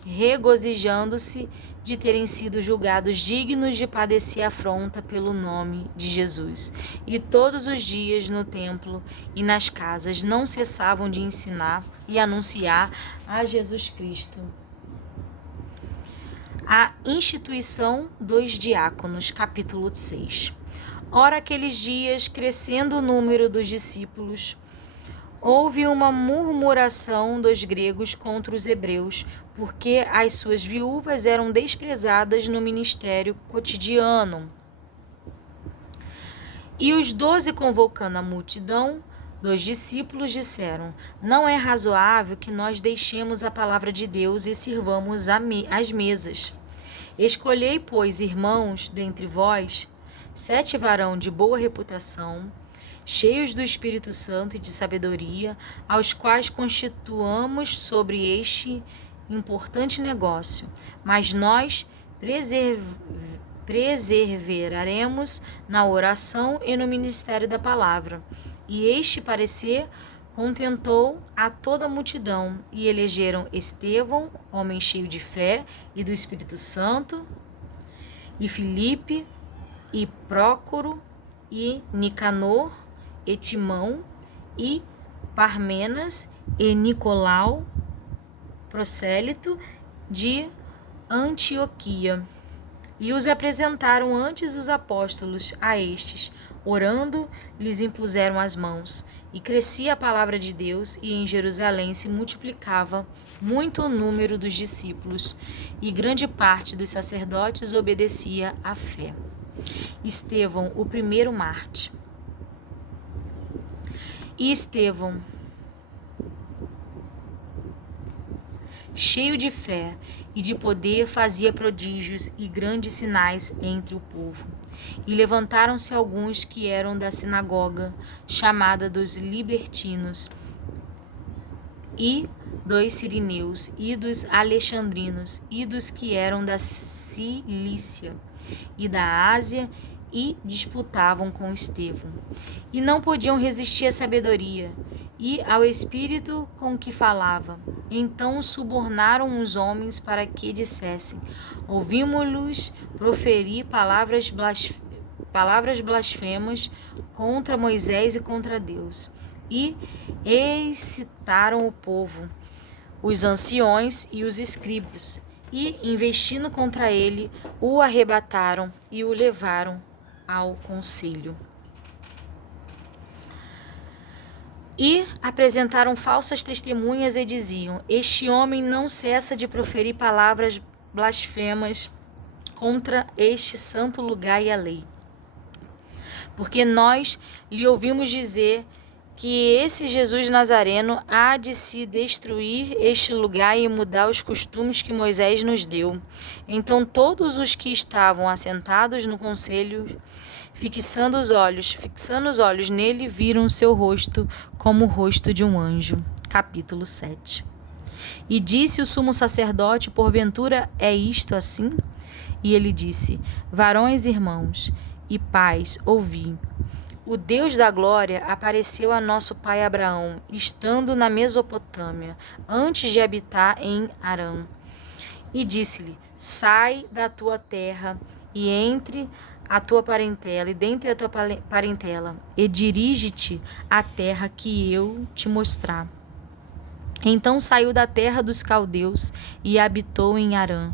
regozijando-se de terem sido julgados dignos de padecer afronta pelo nome de Jesus. E todos os dias no templo e nas casas não cessavam de ensinar e anunciar a Jesus Cristo. A instituição dos diáconos, capítulo 6. Ora, aqueles dias, crescendo o número dos discípulos, houve uma murmuração dos gregos contra os hebreus, porque as suas viúvas eram desprezadas no ministério cotidiano. E os 12, convocando a multidão dos discípulos, disseram: não é razoável que nós deixemos a palavra de Deus e sirvamos às mesas. Escolhei, pois, irmãos, dentre vós, 7 varões de boa reputação, cheios do Espírito Santo e de sabedoria, aos quais constituamos sobre este importante negócio. Mas nós perseveraremos na oração e no ministério da palavra. E este parecer contentou a toda a multidão, e elegeram Estevão, homem cheio de fé e do Espírito Santo, e Filipe, e Prócoro, e Nicanor, e Timão, e Parmenas, e Nicolau, prosélito de Antioquia. E os apresentaram antes os apóstolos a estes. Orando, lhes impuseram as mãos. E crescia a palavra de Deus, e em Jerusalém se multiplicava muito o número dos discípulos, e grande parte dos sacerdotes obedecia à fé. Estevão, o primeiro mártir. E Estevão, cheio de fé e de poder, fazia prodígios e grandes sinais entre o povo. E levantaram-se alguns que eram da sinagoga, chamada dos libertinos, e dos sirineus, e dos alexandrinos, e dos que eram da Cilícia e da Ásia, e disputavam com Estevão. E não podiam resistir à sabedoria e ao espírito com que falava. Então subornaram os homens para que dissessem: ouvimos-los proferir palavras blasfemas contra Moisés e contra Deus. E excitaram o povo, os anciões e os escribas, e, investindo contra ele, o arrebataram e o levaram ao conselho. E apresentaram falsas testemunhas e diziam: este homem não cessa de proferir palavras blasfemas contra este santo lugar e a lei. Porque nós lhe ouvimos dizer que esse Jesus Nazareno há de se destruir este lugar e mudar os costumes que Moisés nos deu. Então todos os que estavam assentados no conselho, fixando os olhos nele, viram seu rosto como o rosto de um anjo. Capítulo 7. E disse o sumo sacerdote: porventura é isto assim? E ele disse: varões, irmãos e pais, ouvi. O Deus da glória apareceu a nosso pai Abraão, estando na Mesopotâmia, antes de habitar em Harã. E disse-lhe: sai da tua terra e entre a tua parentela, e dentre a tua parentela, e dirige-te à terra que eu te mostrar. Então saiu da terra dos caldeus e habitou em Harã.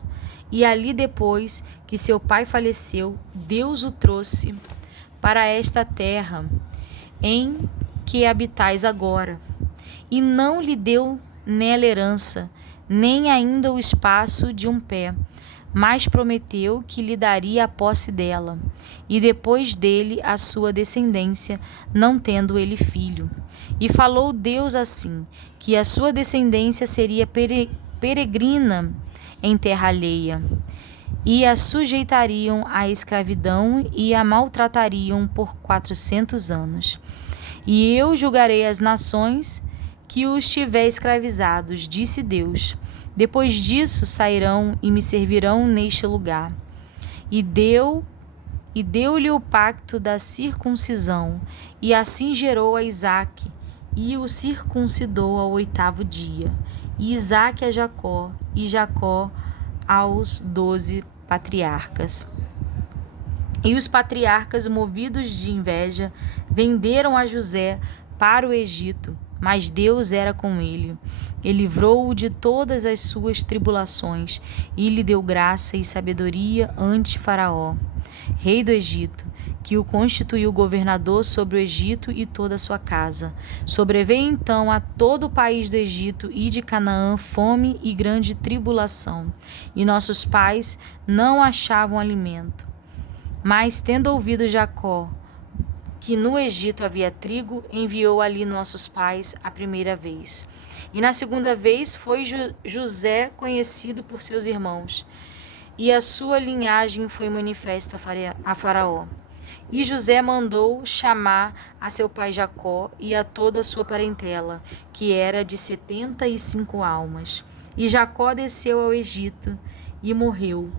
E ali, depois que seu pai faleceu, Deus o trouxe para esta terra em que habitais agora, e não lhe deu nela herança, nem ainda o espaço de um pé, mas prometeu que lhe daria a posse dela, e depois dele a sua descendência, não tendo ele filho. E falou Deus assim, que a sua descendência seria peregrina em terra alheia, e a sujeitariam à escravidão e a maltratariam por 400 anos. E eu julgarei as nações que os tiver escravizados, disse Deus. Depois disso sairão e me servirão neste lugar. E deu-lhe o pacto da circuncisão, e assim gerou a Isaque, e o circuncidou ao 8º dia. E Isaque a Jacó, e Jacó aos 12 patriarcas. E os patriarcas, movidos de inveja, venderam a José para o Egito, mas Deus era com ele. Ele livrou-o de todas as suas tribulações e lhe deu graça e sabedoria ante Faraó, rei do Egito, que o constituiu governador sobre o Egito e toda a sua casa. Sobreveio então a todo o país do Egito e de Canaã fome e grande tribulação, e nossos pais não achavam alimento. Mas, tendo ouvido Jacó que no Egito havia trigo, enviou ali nossos pais a primeira vez. E na segunda vez foi José conhecido por seus irmãos, e a sua linhagem foi manifesta a Faraó. E José mandou chamar a seu pai Jacó e a toda a sua parentela, que era de 75 almas. E Jacó desceu ao Egito e morreu,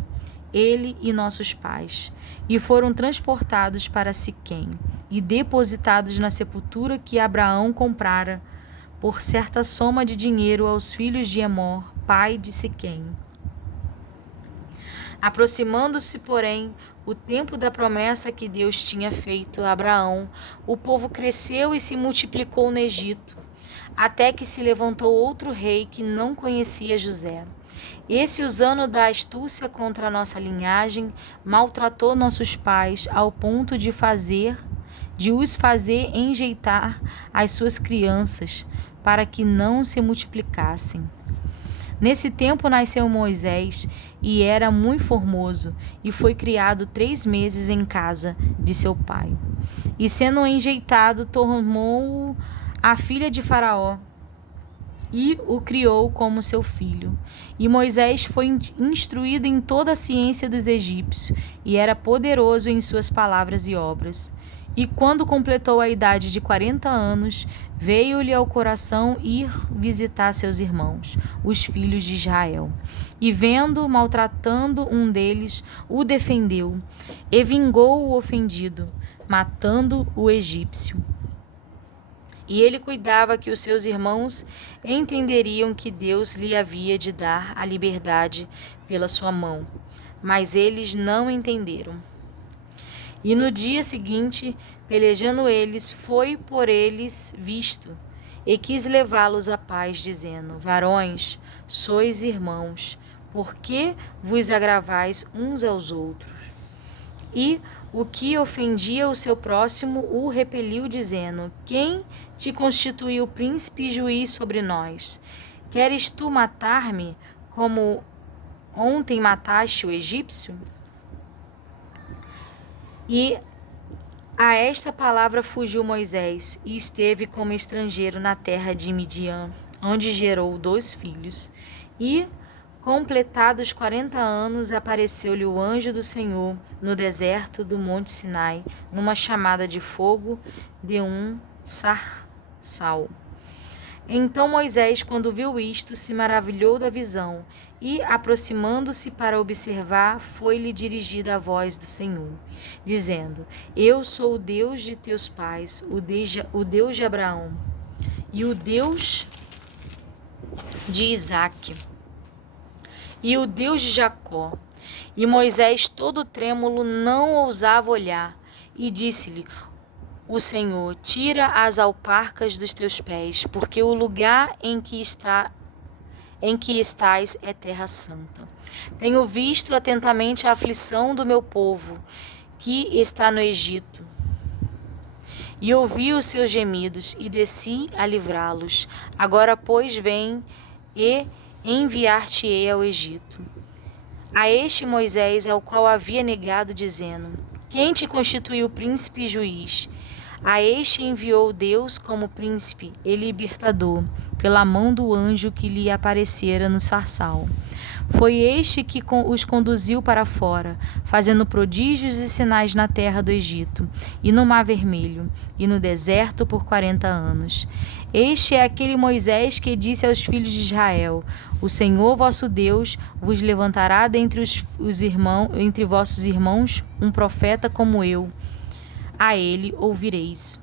ele e nossos pais, e foram transportados para Siquém e depositados na sepultura que Abraão comprara por certa soma de dinheiro aos filhos de Emor, pai de Siquém. Aproximando-se, porém, o tempo da promessa que Deus tinha feito a Abraão, o povo cresceu e se multiplicou no Egito, até que se levantou outro rei que não conhecia José. Esse, usando da astúcia contra a nossa linhagem, maltratou nossos pais ao ponto de os fazer enjeitar as suas crianças, para que não se multiplicassem. Nesse tempo nasceu Moisés, e era muito formoso, e foi criado 3 meses em casa de seu pai. E sendo enjeitado, tomou a filha de Faraó, e o criou como seu filho. E Moisés foi instruído em toda a ciência dos egípcios, e era poderoso em suas palavras e obras. E quando completou a idade de 40 anos, veio-lhe ao coração ir visitar seus irmãos, os filhos de Israel. E vendo, maltratando um deles, o defendeu, e vingou o ofendido, matando o egípcio. E ele cuidava que os seus irmãos entenderiam que Deus lhe havia de dar a liberdade pela sua mão, mas eles não entenderam. E no dia seguinte, pelejando eles, foi por eles visto, e quis levá-los à paz, dizendo: Varões, sois irmãos, por que vos agravais uns aos outros? E o que ofendia o seu próximo o repeliu, dizendo: Quem te constituiu príncipe e juiz sobre nós? Queres tu matar-me, como ontem mataste o egípcio? E a esta palavra fugiu Moisés, e esteve como estrangeiro na terra de Midian, onde gerou 2 filhos. E, completados 40 anos, apareceu-lhe o anjo do Senhor no deserto do monte Sinai, numa chamada de fogo de um sarçal. Então Moisés, quando viu isto, se maravilhou da visão, e, aproximando-se para observar, foi-lhe dirigida a voz do Senhor, dizendo: Eu sou o Deus de teus pais, o Deus de Abraão, e o Deus de Isaque, e o Deus de Jacó. E Moisés, todo trêmulo, não ousava olhar, e disse-lhe o Senhor: Tira as alparcas dos teus pés, porque o lugar em que estás é terra santa. Tenho visto atentamente a aflição do meu povo, que está no Egito, e ouvi os seus gemidos, e desci a livrá-los. Agora, pois, vem e enviar-te-ei ao Egito. A este Moisés, ao qual havia negado, dizendo: Quem te constituiu príncipe e juiz? A este enviou Deus como príncipe e libertador, pela mão do anjo que lhe aparecera no sarçal. Foi este que os conduziu para fora, fazendo prodígios e sinais na terra do Egito, e no Mar Vermelho, e no deserto por 40 anos. Este é aquele Moisés que disse aos filhos de Israel: O Senhor vosso Deus vos levantará dentre entre vossos irmãos um profeta como eu. A ele ouvireis.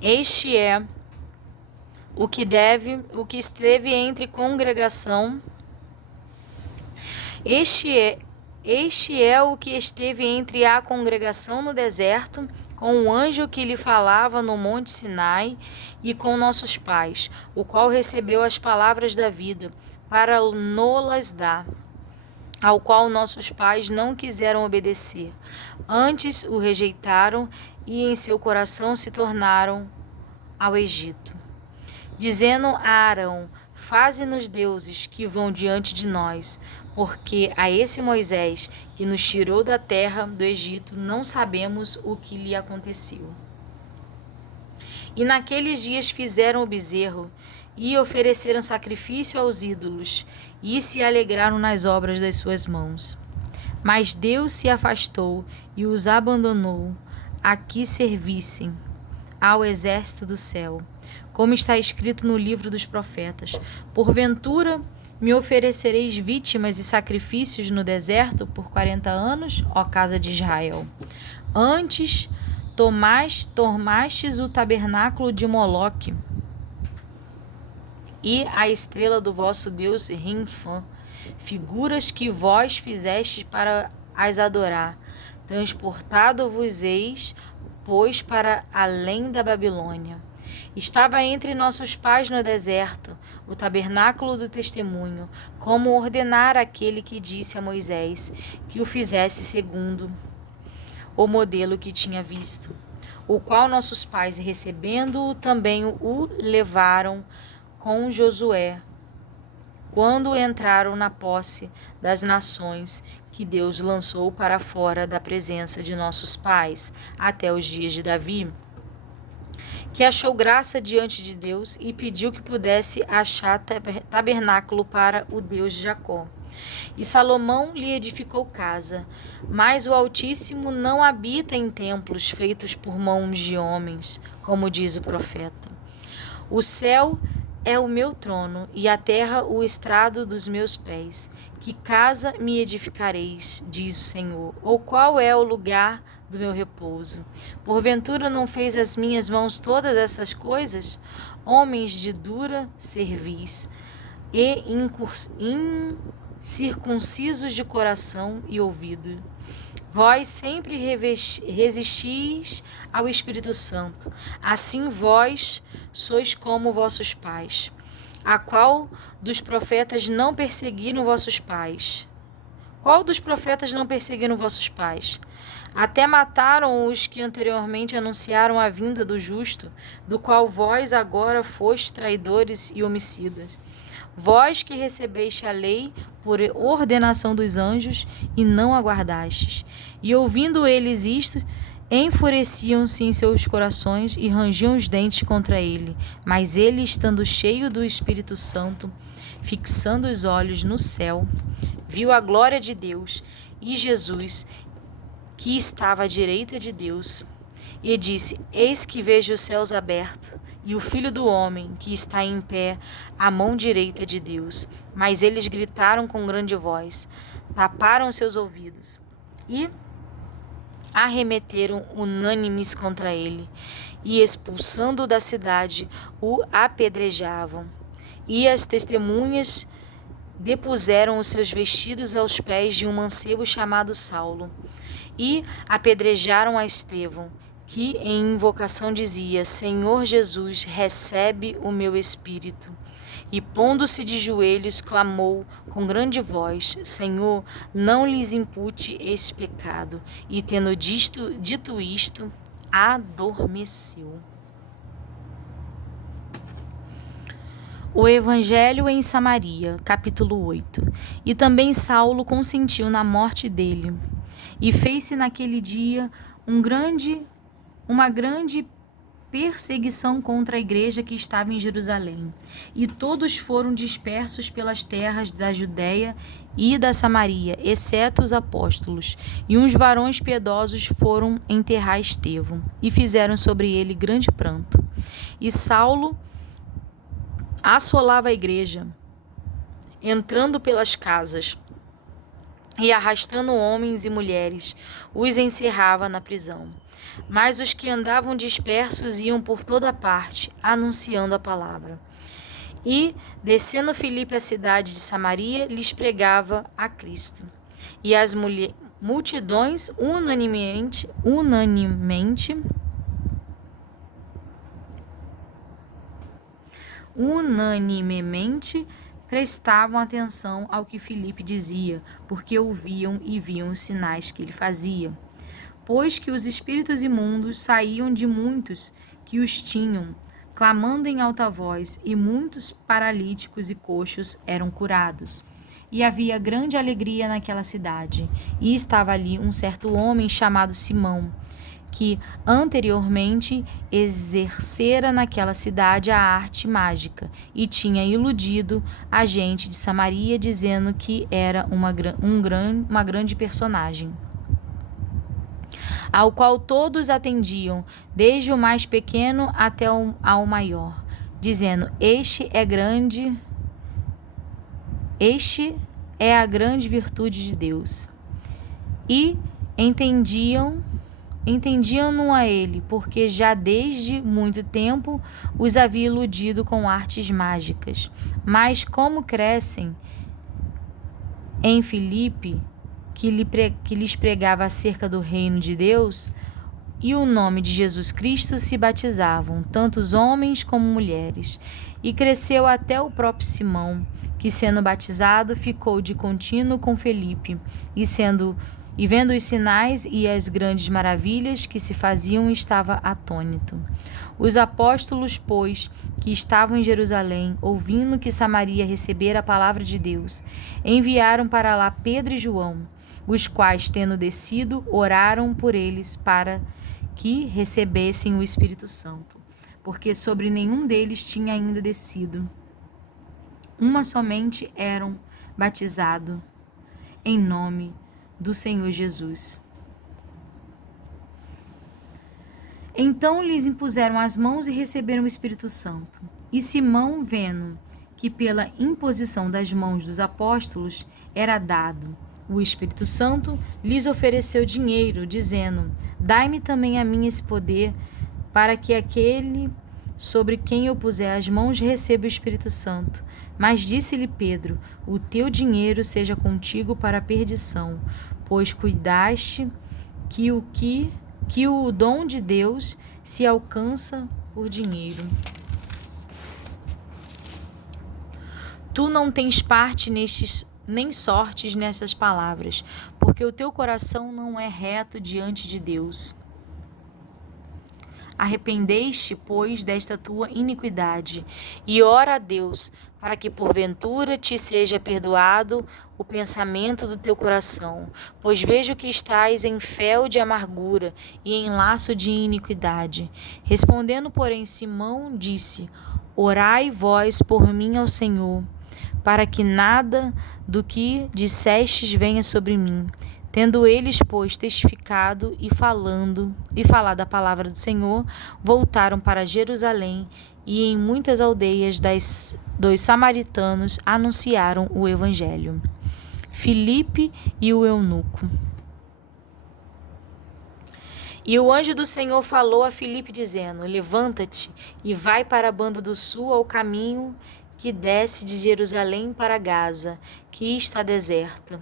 Este é o que esteve entre congregação. Este é o que esteve entre a congregação no deserto, com o anjo que lhe falava no monte Sinai, e com nossos pais, o qual recebeu as palavras da vida, para no-las dar, ao qual nossos pais não quiseram obedecer. Antes o rejeitaram e em seu coração se tornaram ao Egito, dizendo a Arão: Faze-nos deuses que vão diante de nós, porque a esse Moisés que nos tirou da terra do Egito não sabemos o que lhe aconteceu. E naqueles dias fizeram o bezerro e ofereceram sacrifício aos ídolos e se alegraram nas obras das suas mãos. Mas Deus se afastou e os abandonou a que servissem ao exército do céu, como está escrito no livro dos profetas: Porventura me oferecereis vítimas e sacrifícios no deserto por 40 anos, ó casa de Israel? Antes tomastes o tabernáculo de Moloque e a estrela do vosso Deus Rinfã, figuras que vós fizestes para as adorar. Transportado-vos-eis, pois, para além da Babilônia. Estava entre nossos pais no deserto o tabernáculo do testemunho, como ordenara aquele que disse a Moisés que o fizesse segundo o modelo que tinha visto, o qual nossos pais, recebendo-o, também o levaram com Josué, quando entraram na posse das nações que Deus lançou para fora da presença de nossos pais, até os dias de Davi, que achou graça diante de Deus e pediu que pudesse achar tabernáculo para o Deus de Jacó. E Salomão lhe edificou casa, mas o Altíssimo não habita em templos feitos por mãos de homens, como diz o profeta. O céu é o meu trono e a terra o estrado dos meus pés. Que casa me edificareis, diz o Senhor? Ou qual é o lugar do meu repouso? Porventura não fez as minhas mãos todas essas coisas? Homens de dura cerviz e incircuncisos de coração e ouvido. Vós sempre resistis ao Espírito Santo. Assim vós sois como vossos pais. A qual dos profetas não perseguiram vossos pais? Qual dos profetas não perseguiram vossos pais? Até mataram os que anteriormente anunciaram a vinda do justo, do qual vós agora fostes traidores e homicidas. Vós que recebeste a lei por ordenação dos anjos e não aguardastes. E ouvindo eles isto, enfureciam-se em seus corações e rangiam os dentes contra ele. Mas ele, estando cheio do Espírito Santo, fixando os olhos no céu, viu a glória de Deus e Jesus, que estava à direita de Deus, e disse: Eis que vejo os céus abertos e o Filho do Homem que está em pé à mão direita de Deus. Mas eles gritaram com grande voz, taparam seus ouvidos e arremeteram unânimes contra ele, e expulsando-o da cidade, o apedrejavam. E as testemunhas depuseram os seus vestidos aos pés de um mancebo chamado Saulo, e apedrejaram a Estevão, que em invocação dizia: Senhor Jesus, recebe o meu espírito. E pondo-se de joelhos, clamou com grande voz: Senhor, não lhes impute este pecado. E tendo dito isto, adormeceu. O Evangelho em Samaria, capítulo 8. E também Saulo consentiu na morte dele. E fez-se naquele dia uma grande perseguição contra a igreja que estava em Jerusalém. E todos foram dispersos pelas terras da Judéia e da Samaria, exceto os apóstolos. E uns varões piedosos foram enterrar Estevão, e fizeram sobre ele grande pranto. E Saulo assolava a igreja, entrando pelas casas e arrastando homens e mulheres, os encerrava na prisão. Mas os que andavam dispersos iam por toda parte, anunciando a palavra. E, descendo Filipe à cidade de Samaria, lhes pregava a Cristo. E as multidões unanimemente prestavam atenção ao que Filipe dizia, porque ouviam e viam os sinais que ele fazia. Pois que os espíritos imundos saíam de muitos que os tinham, clamando em alta voz, e muitos paralíticos e coxos eram curados. E havia grande alegria naquela cidade. E estava ali um certo homem chamado Simão, que anteriormente exercera naquela cidade a arte mágica e tinha iludido a gente de Samaria, dizendo que era uma grande personagem, ao qual todos atendiam, desde o mais pequeno até ao maior, dizendo: Este é a grande virtude de Deus. E entendiam-no a ele, porque já desde muito tempo os havia iludido com artes mágicas. Mas como crescem em Filipe, que lhes pregava acerca do reino de Deus e o nome de Jesus Cristo, se batizavam, tanto os homens como mulheres. E cresceu até o próprio Simão, que, sendo batizado, ficou de contínuo com Filipe, e vendo os sinais e as grandes maravilhas que se faziam, estava atônito. Os apóstolos, pois, que estavam em Jerusalém, ouvindo que Samaria recebera a palavra de Deus, enviaram para lá Pedro e João, os quais, tendo descido, oraram por eles para que recebessem o Espírito Santo, porque sobre nenhum deles tinha ainda descido. Uma somente eram batizados em nome do Senhor Jesus. Então lhes impuseram as mãos e receberam o Espírito Santo. E Simão, vendo que pela imposição das mãos dos apóstolos era dado o Espírito Santo, lhes ofereceu dinheiro, dizendo: Dai-me também a mim esse poder, para que aquele sobre quem eu puser as mãos receba o Espírito Santo. Mas disse-lhe Pedro: O teu dinheiro seja contigo para a perdição, pois cuidaste que o dom de Deus se alcança por dinheiro. Tu não tens parte nem sortes nessas palavras, porque o teu coração não é reto diante de Deus. Arrependeste, pois, desta tua iniquidade, e ora a Deus, para que porventura te seja perdoado o pensamento do teu coração, pois vejo que estás em fel de amargura e em laço de iniquidade. Respondendo, porém, Simão disse: Orai vós por mim ao Senhor, para que nada do que dissestes venha sobre mim. Tendo eles, pois, testificado e falado a palavra do Senhor, voltaram para Jerusalém, e em muitas aldeias dos samaritanos anunciaram o Evangelho. Filipe e o eunuco. E o anjo do Senhor falou a Filipe, dizendo: Levanta-te e vai para a banda do sul, ao caminho que desce de Jerusalém para Gaza, que está deserta.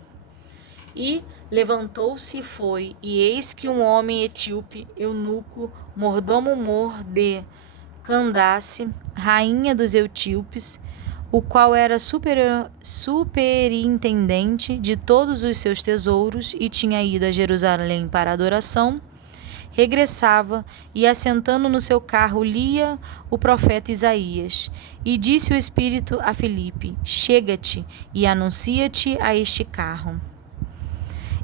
E levantou-se e foi, e eis que um homem etíope, eunuco, mordomo-mor de Candace, rainha dos etíopes, o qual era superintendente de todos os seus tesouros e tinha ido a Jerusalém para adoração, regressava e, assentando no seu carro, lia o profeta Isaías. E disse o Espírito a Filipe: chega-te e anuncia-te a este carro.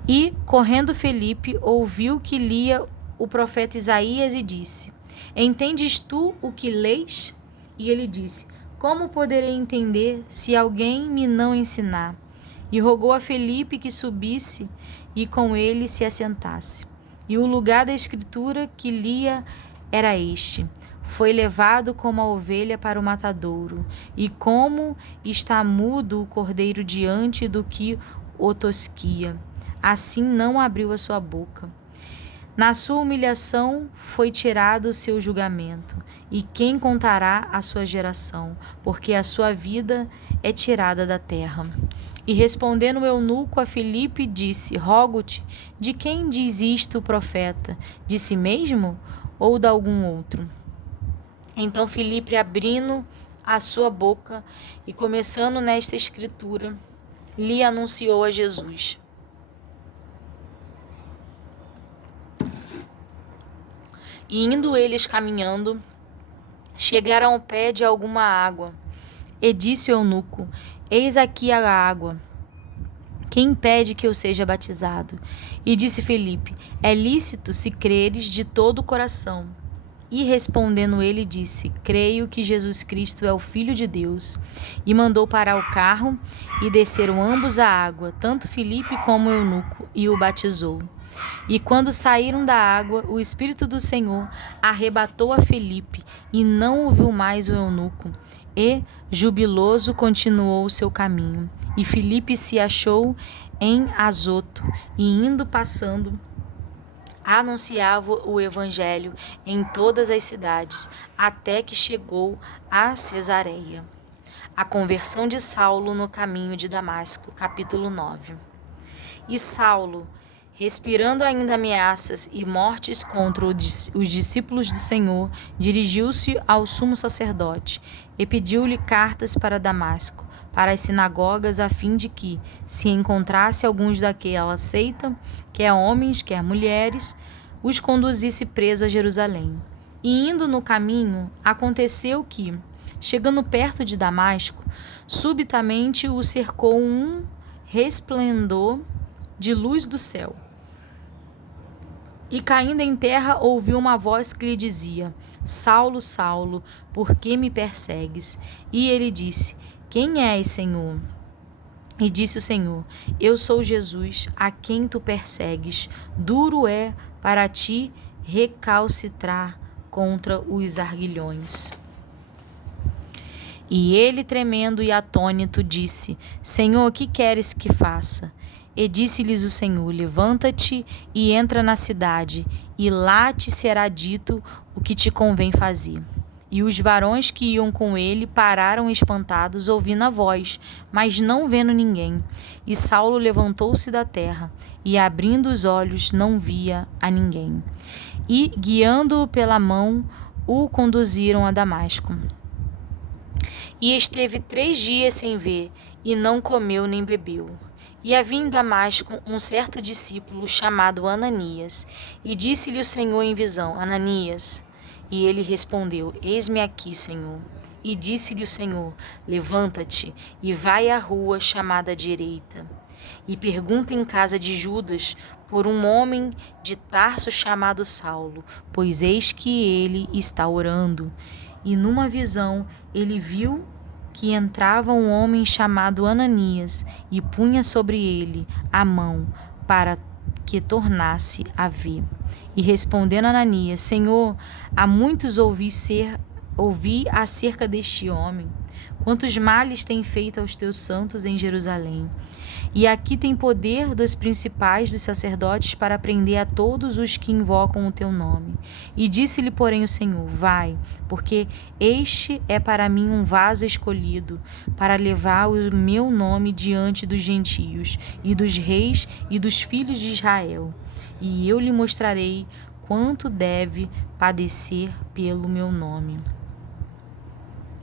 E, correndo Filipe, ouviu que lia o profeta Isaías e disse: entendes tu o que lês? E ele disse: como poderei entender se alguém me não ensinar? E rogou a Filipe que subisse e com ele se assentasse. E o lugar da escritura que lia era este: foi levado como a ovelha para o matadouro, e como está mudo o cordeiro diante do que o tosquia, assim não abriu a sua boca. Na sua humilhação foi tirado o seu julgamento. E quem contará a sua geração? Porque a sua vida é tirada da terra. E respondendo o eunuco a Filipe, disse: rogo-te, de quem diz isto o profeta? De si mesmo ou de algum outro? Então Filipe, abrindo a sua boca e começando nesta escritura, lhe anunciou a Jesus. E indo eles caminhando, chegaram ao pé de alguma água. E disse o eunuco: eis aqui a água. Quem impede que eu seja batizado? E disse Filipe: é lícito se creres de todo o coração. E respondendo ele, disse: creio que Jesus Cristo é o Filho de Deus. E mandou parar o carro, e desceram ambos à água, tanto Filipe como o eunuco, e o batizou. E quando saíram da água, o Espírito do Senhor arrebatou a Filipe, e não ouviu mais o eunuco. E, jubiloso, continuou o seu caminho. E Filipe se achou em Azoto, e indo passando, anunciava o evangelho em todas as cidades, até que chegou a Cesareia. A conversão de Saulo no caminho de Damasco, capítulo 9. E Saulo, respirando ainda ameaças e mortes contra os discípulos do Senhor, dirigiu-se ao sumo sacerdote e pediu-lhe cartas para Damasco, para as sinagogas, a fim de que, se encontrasse alguns daquela seita, quer homens, quer mulheres, os conduzisse preso a Jerusalém. E indo no caminho, aconteceu que, chegando perto de Damasco, subitamente o cercou um resplendor de luz do céu. E caindo em terra, ouviu uma voz que lhe dizia: Saulo, Saulo, por que me persegues? E ele disse: quem és, Senhor? E disse o Senhor: eu sou Jesus, a quem tu persegues. Duro é para ti recalcitrar contra os arguilhões. E ele, tremendo e atônito, disse: Senhor, que queres que faça? E disse-lhes o Senhor: levanta-te e entra na cidade, e lá te será dito o que te convém fazer. E os varões que iam com ele pararam espantados, ouvindo a voz, mas não vendo ninguém. E Saulo levantou-se da terra, e abrindo os olhos, não via a ninguém. E, guiando-o pela mão, o conduziram a Damasco. E esteve 3 dias sem ver, e não comeu nem bebeu. E havia em Damasco um certo discípulo chamado Ananias, e disse-lhe o Senhor em visão: Ananias. E ele respondeu: eis-me aqui, Senhor. E disse-lhe o Senhor: levanta-te e vai à rua chamada Direita, e pergunta em casa de Judas por um homem de Tarso chamado Saulo, pois eis que ele está orando. E numa visão ele viu que entrava um homem chamado Ananias e punha sobre ele a mão para que tornasse a ver. E respondendo Ananias: Senhor, há muitos ouvi acerca deste homem, quantos males tem feito aos teus santos em Jerusalém. E aqui tem poder dos principais dos sacerdotes para prender a todos os que invocam o teu nome. E disse-lhe, porém, o Senhor: vai, porque este é para mim um vaso escolhido, para levar o meu nome diante dos gentios, e dos reis e dos filhos de Israel. E eu lhe mostrarei quanto deve padecer pelo meu nome.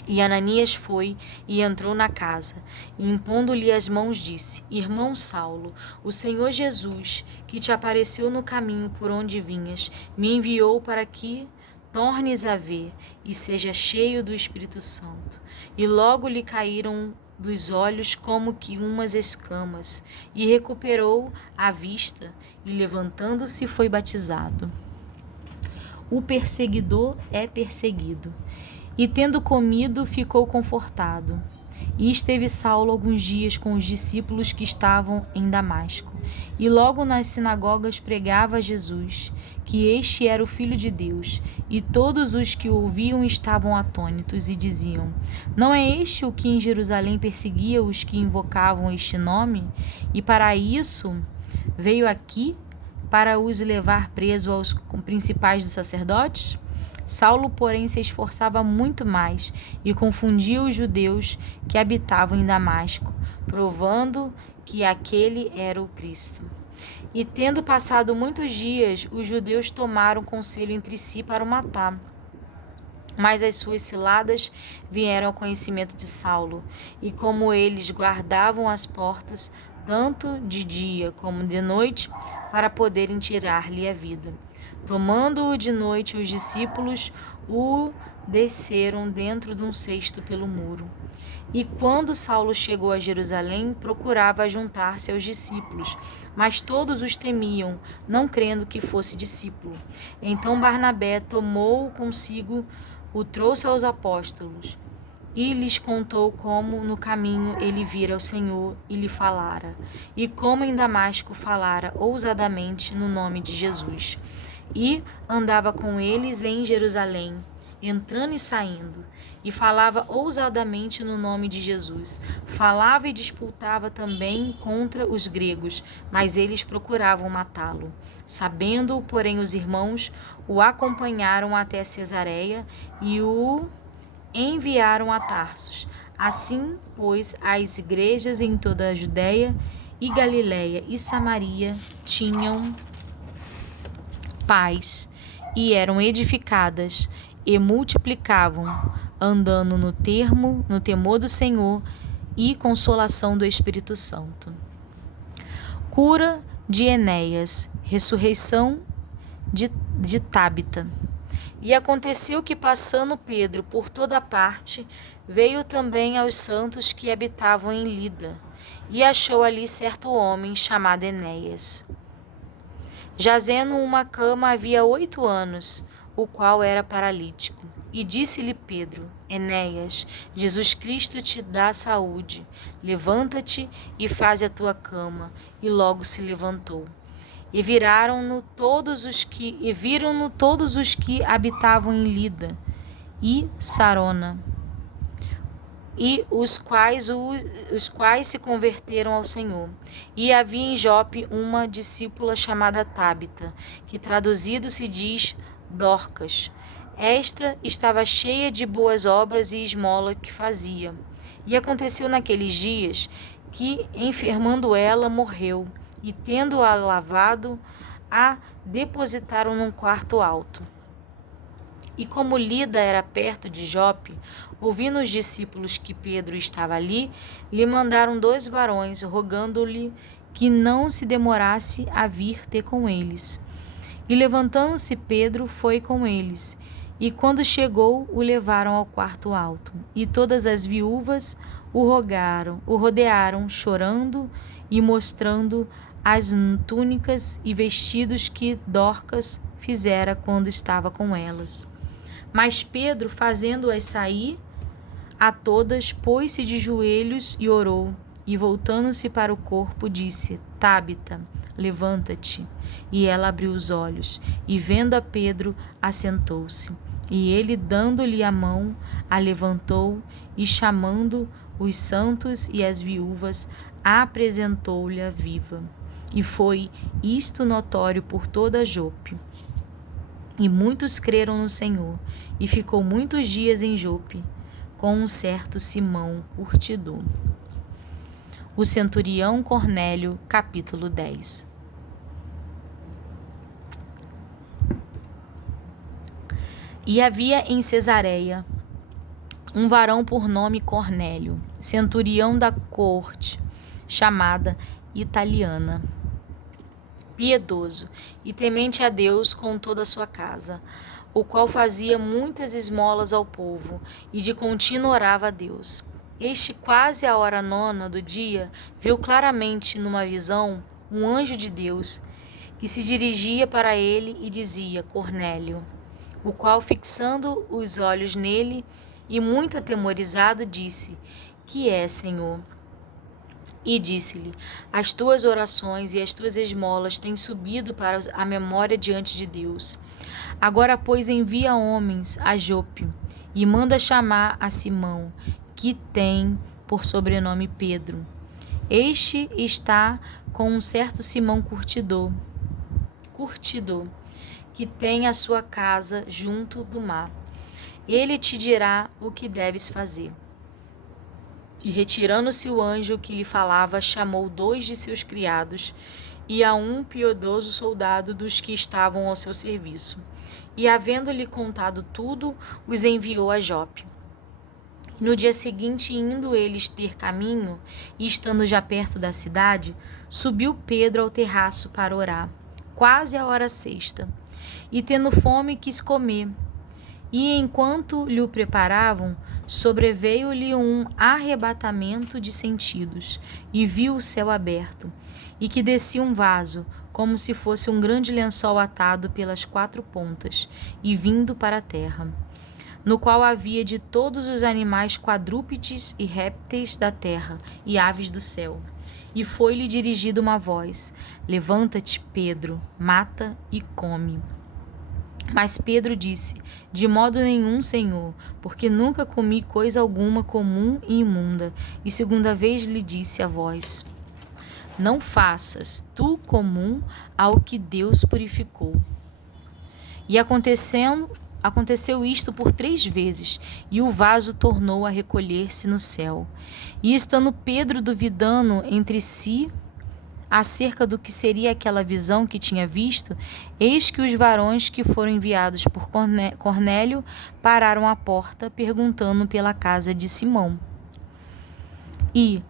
E Ananias foi e entrou na casa, e impondo-lhe as mãos disse: Irmão Saulo, o Senhor Jesus, que te apareceu no caminho por onde vinhas, me enviou para que tornes a ver e seja cheio do Espírito Santo. E logo lhe caíram dos olhos como que umas escamas, e recuperou a vista, e levantando-se foi batizado. O perseguidor é perseguido. E tendo comido, ficou confortado. E esteve Saulo alguns dias com os discípulos que estavam em Damasco. E logo nas sinagogas pregava a Jesus, que este era o Filho de Deus. E todos os que o ouviam estavam atônitos e diziam: Não é este o que em Jerusalém perseguia os que invocavam este nome? E para isso veio aqui, para os levar preso aos principais dos sacerdotes? Saulo, porém, se esforçava muito mais e confundia os judeus que habitavam em Damasco, provando que aquele era o Cristo. E tendo passado muitos dias, os judeus tomaram conselho entre si para o matar. Mas as suas ciladas vieram ao conhecimento de Saulo, e como eles guardavam as portas, tanto de dia como de noite, para poderem tirar-lhe a vida. Tomando-o de noite, os discípulos o desceram dentro de um cesto pelo muro. E quando Saulo chegou a Jerusalém, procurava juntar-se aos discípulos, mas todos os temiam, não crendo que fosse discípulo. Então Barnabé tomou-o consigo, o trouxe aos apóstolos e lhes contou como no caminho ele vira o Senhor e lhe falara, e como em Damasco falara ousadamente no nome de Jesus. E andava com eles em Jerusalém, entrando e saindo, e falava ousadamente no nome de Jesus. Falava e disputava também contra os gregos, mas eles procuravam matá-lo. Sabendo-o, porém, os irmãos o acompanharam até Cesareia e o enviaram a Tarsos. Assim, pois, as igrejas em toda a Judéia e Galiléia e Samaria tinham paz e eram edificadas e multiplicavam, andando no temor do Senhor e consolação do Espírito Santo. Cura de Enéas, ressurreição de Tábita. E aconteceu que, passando Pedro por toda parte, veio também aos santos que habitavam em Lida, e achou ali certo homem chamado Enéas, jazendo uma cama havia 8 anos, o qual era paralítico. E disse-lhe Pedro: Enéas, Jesus Cristo te dá saúde. Levanta-te e faze a tua cama. E logo se levantou. E viram-no todos os que habitavam em Lida e Sarona, e os quais se converteram ao Senhor. E havia em Jope uma discípula chamada Tábita, que traduzido se diz Dorcas. Esta estava cheia de boas obras e esmola que fazia. E aconteceu naqueles dias que, enfermando ela, morreu, e tendo-a lavado, a depositaram num quarto alto. E como Lida era perto de Jope, ouvindo os discípulos que Pedro estava ali, lhe mandaram 2 varões, rogando-lhe que não se demorasse a vir ter com eles. E levantando-se Pedro, foi com eles. E quando chegou, o levaram ao quarto alto. E todas as viúvas o rodearam, chorando e mostrando as túnicas e vestidos que Dorcas fizera quando estava com elas. Mas Pedro, fazendo-as sair a todas, pôs-se de joelhos e orou, e voltando-se para o corpo, disse: Tábita, levanta-te. E ela abriu os olhos, e vendo a Pedro, assentou-se. E ele, dando-lhe a mão, a levantou, e chamando os santos e as viúvas, apresentou-lhe a viva. E foi isto notório por toda Jope. E muitos creram no Senhor, e ficou muitos dias em Jope, com um certo Simão curtidor. O centurião Cornélio, capítulo 10. E havia em Cesareia um varão por nome Cornélio, centurião da corte, chamada Italiana, piedoso e temente a Deus com toda a sua casa, o qual fazia muitas esmolas ao povo e de contínuo orava a Deus. Este, quase à hora 9 do dia, viu claramente numa visão um anjo de Deus que se dirigia para ele e dizia: Cornélio. O qual, fixando os olhos nele e muito atemorizado, disse: Que é, Senhor? E disse-lhe: As tuas orações e as tuas esmolas têm subido para a memória diante de Deus. Agora, pois, envia homens a Jope e manda chamar a Simão, que tem por sobrenome Pedro. Este está com um certo Simão curtidor, que tem a sua casa junto do mar. Ele te dirá o que deves fazer. E retirando-se o anjo que lhe falava, chamou 2 de seus criados e a um piedoso soldado dos que estavam ao seu serviço. E, havendo-lhe contado tudo, os enviou a Jope. No dia seguinte, indo eles ter caminho, e estando já perto da cidade, subiu Pedro ao terraço para orar, quase à hora 6. E tendo fome, quis comer. E enquanto lhe o preparavam, sobreveio-lhe um arrebatamento de sentidos, e viu o céu aberto, e que descia um vaso, como se fosse um grande lençol atado pelas 4 pontas, e vindo para a terra, no qual havia de todos os animais quadrúpedes e répteis da terra, e aves do céu. E foi-lhe dirigida uma voz: Levanta-te, Pedro, mata e come. Mas Pedro disse: De modo nenhum, Senhor, porque nunca comi coisa alguma comum e imunda. E segunda vez lhe disse a voz: Não faças tu comum ao que Deus purificou. E aconteceu isto por 3 vezes, e o vaso tornou a recolher-se no céu. E estando Pedro duvidando entre si acerca do que seria aquela visão que tinha visto, eis que os varões que foram enviados por Cornélio pararam à porta, perguntando pela casa de Simão. E,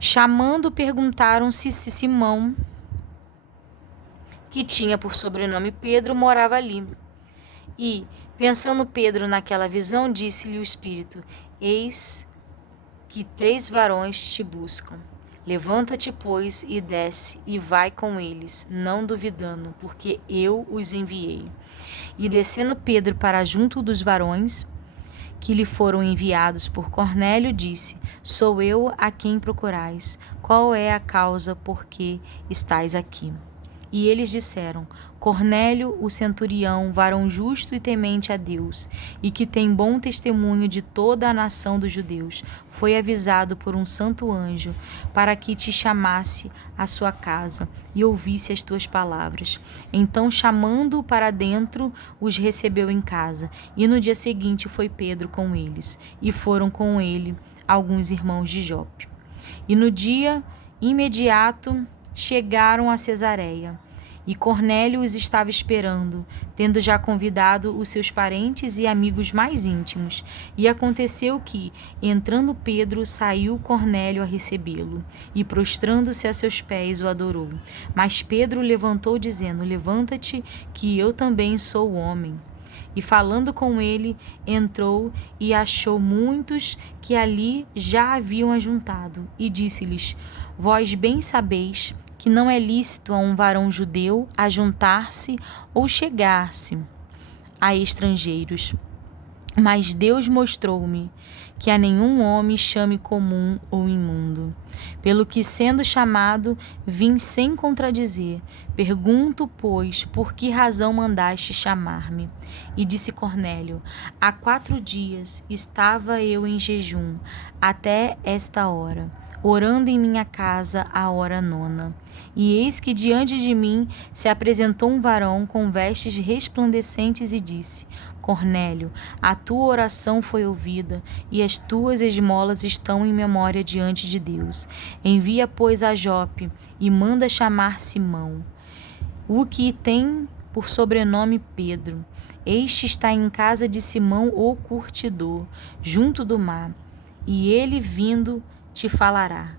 chamando, perguntaram se Simão, que tinha por sobrenome Pedro, morava ali. E, pensando Pedro naquela visão, disse-lhe o Espírito: Eis que 3 varões te buscam. Levanta-te, pois, e desce, e vai com eles, não duvidando, porque eu os enviei. E descendo Pedro para junto dos varões que lhe foram enviados por Cornélio, disse: Sou eu a quem procurais. Qual é a causa por que estais aqui? E eles disseram: Cornélio, o centurião, varão justo e temente a Deus, e que tem bom testemunho de toda a nação dos judeus, foi avisado por um santo anjo para que te chamasse à sua casa e ouvisse as tuas palavras. Então, chamando-o para dentro, os recebeu em casa. E no dia seguinte foi Pedro com eles, e foram com ele alguns irmãos de Jope. E no dia imediato chegaram a Cesareia, e Cornélio os estava esperando, tendo já convidado os seus parentes e amigos mais íntimos. E aconteceu que, entrando Pedro, saiu Cornélio a recebê-lo, e prostrando-se a seus pés o adorou. Mas Pedro levantou, dizendo: Levanta-te, que eu também sou homem. E falando com ele, entrou e achou muitos que ali já haviam ajuntado, e disse-lhes: Vós bem sabeis que não é lícito a um varão judeu ajuntar-se ou chegar-se a estrangeiros. Mas Deus mostrou-me que a nenhum homem chame comum ou imundo. Pelo que, sendo chamado, vim sem contradizer. Pergunto, pois, por que razão mandaste chamar-me? E disse Cornélio: Há 4 dias estava eu em jejum, até esta hora, orando em minha casa à hora 9. E eis que diante de mim se apresentou um varão com vestes resplandecentes e disse: Cornélio, a tua oração foi ouvida, e as tuas esmolas estão em memória diante de Deus. Envia, pois, a Jope, e manda chamar Simão, o que tem por sobrenome Pedro. Este está em casa de Simão o curtidor, junto do mar, e ele vindo te falará.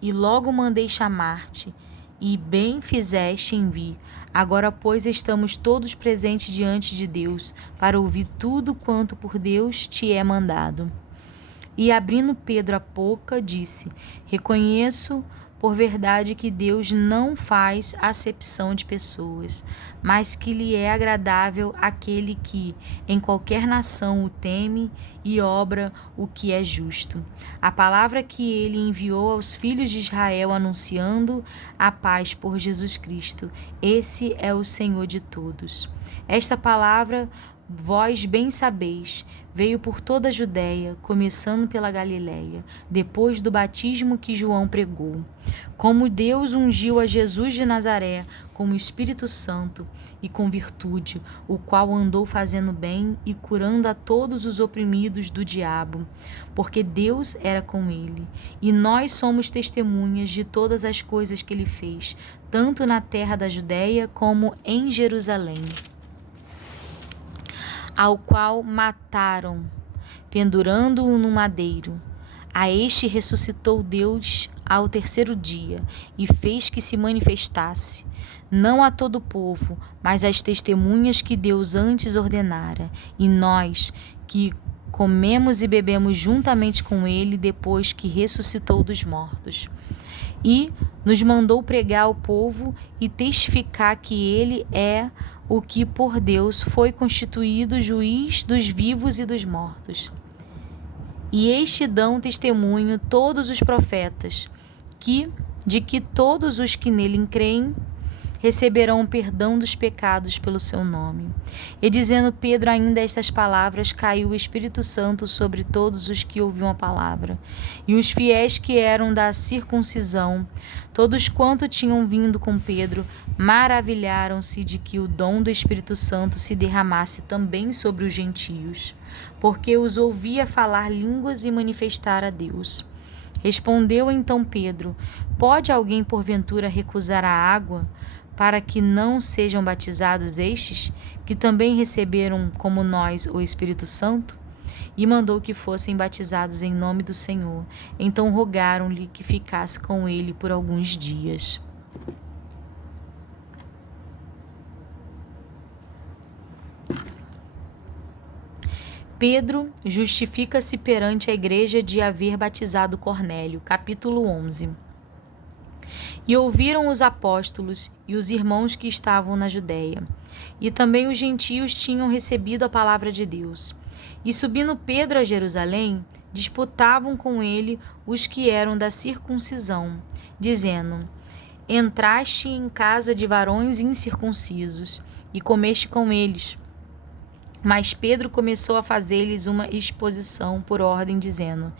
E logo mandei chamar-te, e bem fizeste em vir. Agora, pois, estamos todos presentes diante de Deus, para ouvir tudo quanto por Deus te é mandado. E abrindo Pedro a boca, disse: Reconheço por verdade que Deus não faz acepção de pessoas, mas que lhe é agradável aquele que, em qualquer nação, o teme e obra o que é justo. A palavra que ele enviou aos filhos de Israel, anunciando a paz por Jesus Cristo. Esse é o Senhor de todos. Esta palavra, vós bem sabeis, veio por toda a Judéia, começando pela Galiléia, depois do batismo que João pregou. Como Deus ungiu a Jesus de Nazaré com o Espírito Santo e com virtude, o qual andou fazendo bem e curando a todos os oprimidos do diabo, porque Deus era com ele. E nós somos testemunhas de todas as coisas que ele fez, tanto na terra da Judéia como em Jerusalém, ao qual mataram, pendurando-o no madeiro. A este ressuscitou Deus ao terceiro dia, e fez que se manifestasse, não a todo o povo, mas às testemunhas que Deus antes ordenara, e nós, que comemos e bebemos juntamente com ele, depois que ressuscitou dos mortos. E nos mandou pregar ao povo e testificar que ele é o que por Deus foi constituído juiz dos vivos e dos mortos. E este dão testemunho todos os profetas, de que todos os que nele creem receberão o perdão dos pecados pelo seu nome. E dizendo Pedro ainda estas palavras, caiu o Espírito Santo sobre todos os que ouviam a palavra. E os fiéis que eram da circuncisão, todos quanto tinham vindo com Pedro, maravilharam-se de que o dom do Espírito Santo se derramasse também sobre os gentios, porque os ouvia falar línguas e manifestar a Deus. Respondeu então Pedro: Pode alguém porventura recusar a água para que não sejam batizados estes, que também receberam como nós o Espírito Santo? E mandou que fossem batizados em nome do Senhor. Então rogaram-lhe que ficasse com ele por alguns dias. Pedro justifica-se perante a igreja de haver batizado Cornélio. Capítulo 11. E ouviram os apóstolos e os irmãos que estavam na Judéia. E também os gentios tinham recebido a palavra de Deus. E subindo Pedro a Jerusalém, disputavam com ele os que eram da circuncisão, dizendo: Entraste em casa de varões incircuncisos, e comeste com eles. Mas Pedro começou a fazer-lhes uma exposição por ordem, dizendo: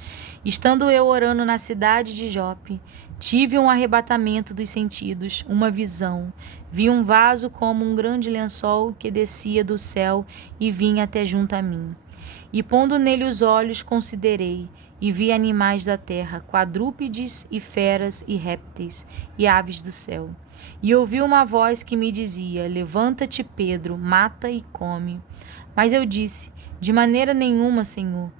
Estando eu orando na cidade de Jope, tive um arrebatamento dos sentidos, uma visão. Vi um vaso como um grande lençol que descia do céu e vinha até junto a mim. E pondo nele os olhos, considerei, e vi animais da terra, quadrúpedes e feras e répteis e aves do céu. E ouvi uma voz que me dizia: Levanta-te, Pedro, mata e come. Mas eu disse: De maneira nenhuma, Senhor,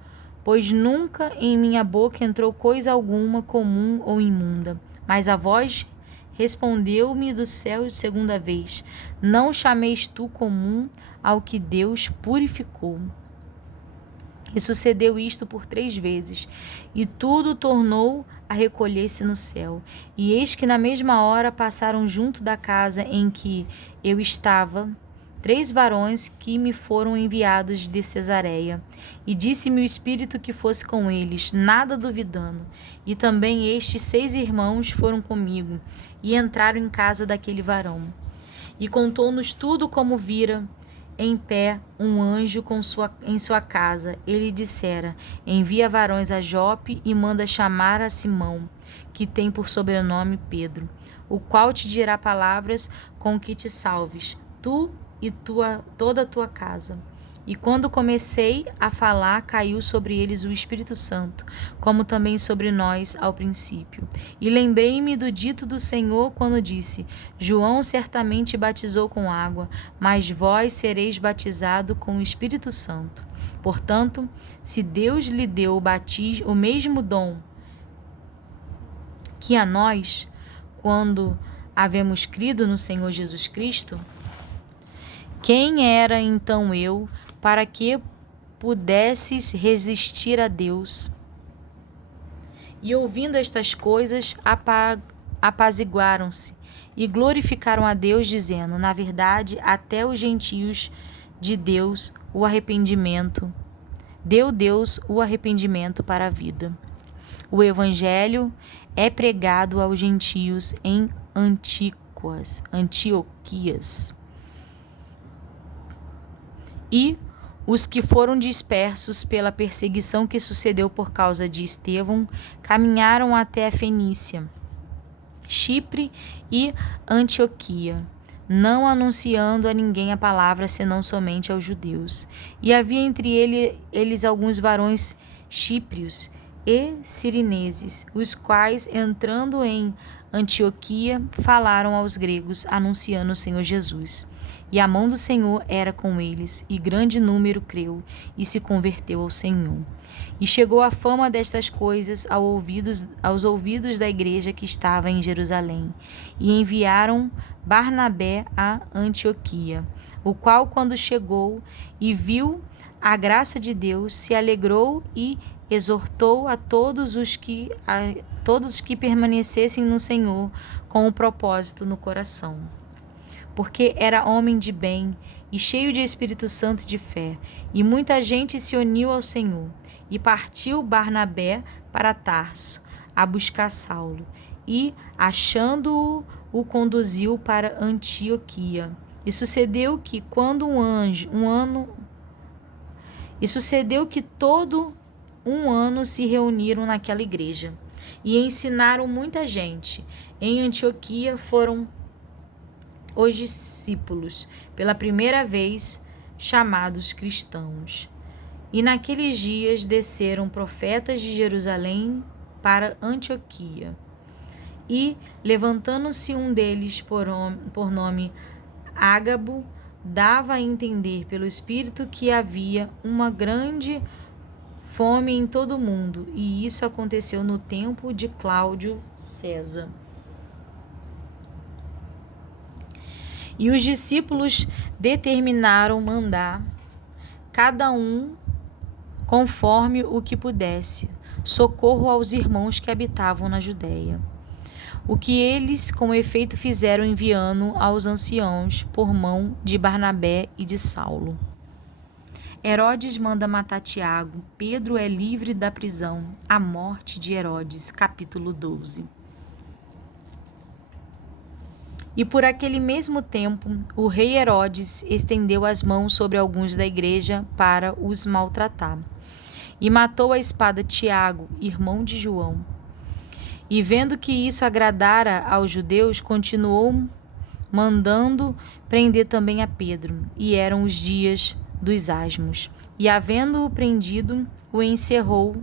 pois nunca em minha boca entrou coisa alguma comum ou imunda. Mas a voz respondeu-me do céu segunda vez: Não chameis tu comum ao que Deus purificou. E sucedeu isto por 3 vezes, e tudo tornou a recolher-se no céu. E eis que na mesma hora passaram junto da casa em que eu estava 3 varões que me foram enviados de Cesareia. E disse-me o Espírito que fosse com eles, nada duvidando. E também estes 6 irmãos foram comigo, e entraram em casa daquele varão. E contou-nos tudo como vira em pé um anjo em sua casa. Ele dissera: Envia varões a Jope e manda chamar a Simão, que tem por sobrenome Pedro, o qual te dirá palavras com que te salves, tu e toda a tua casa. E quando comecei a falar, caiu sobre eles o Espírito Santo, como também sobre nós ao princípio. E lembrei-me do dito do Senhor quando disse: João certamente batizou com água, mas vós sereis batizado com o Espírito Santo. Portanto, se Deus lhe deu o mesmo dom que a nós, quando havemos crido no Senhor Jesus Cristo, quem era então eu para que pudesses resistir a Deus? E ouvindo estas coisas, apaziguaram-se e glorificaram a Deus, dizendo: na verdade, até os gentios de Deus o arrependimento, deu Deus o arrependimento para a vida. O evangelho é pregado aos gentios em Antioquias. E os que foram dispersos pela perseguição que sucedeu por causa de Estevão caminharam até a Fenícia, Chipre e Antioquia, não anunciando a ninguém a palavra senão somente aos judeus. E havia entre eles alguns varões chíprios e cirineses, os quais, entrando em Antioquia, falaram aos gregos, anunciando o Senhor Jesus. E a mão do Senhor era com eles, e grande número creu e se converteu ao Senhor. E chegou a fama destas coisas aos ouvidos da igreja que estava em Jerusalém, e enviaram Barnabé a Antioquia, o qual, quando chegou e viu a graça de Deus, se alegrou e exortou a todos os que permanecessem no Senhor com o propósito no coração. Porque era homem de bem e cheio de Espírito Santo e de fé, e muita gente se uniu ao Senhor. E partiu Barnabé para Tarso a buscar Saulo, e, achando-o, o conduziu para Antioquia. E sucedeu que todo um ano se reuniram naquela igreja e ensinaram muita gente. Em Antioquia foram os discípulos, pela primeira vez chamados cristãos. E naqueles dias desceram profetas de Jerusalém para Antioquia. E, levantando-se um deles por nome Ágabo, dava a entender pelo Espírito que havia uma grande fome em todo o mundo, e isso aconteceu no tempo de Cláudio César. E os discípulos determinaram mandar, cada um conforme o que pudesse, socorro aos irmãos que habitavam na Judéia. O que eles com efeito fizeram, enviando aos anciãos por mão de Barnabé e de Saulo. Herodes manda matar Tiago. Pedro é livre da prisão. A morte de Herodes, capítulo 12. E por aquele mesmo tempo, o rei Herodes estendeu as mãos sobre alguns da igreja para os maltratar. E matou à espada Tiago, irmão de João. E vendo que isso agradara aos judeus, continuou mandando prender também a Pedro. E eram os dias dos asmos. E havendo-o prendido, o encerrou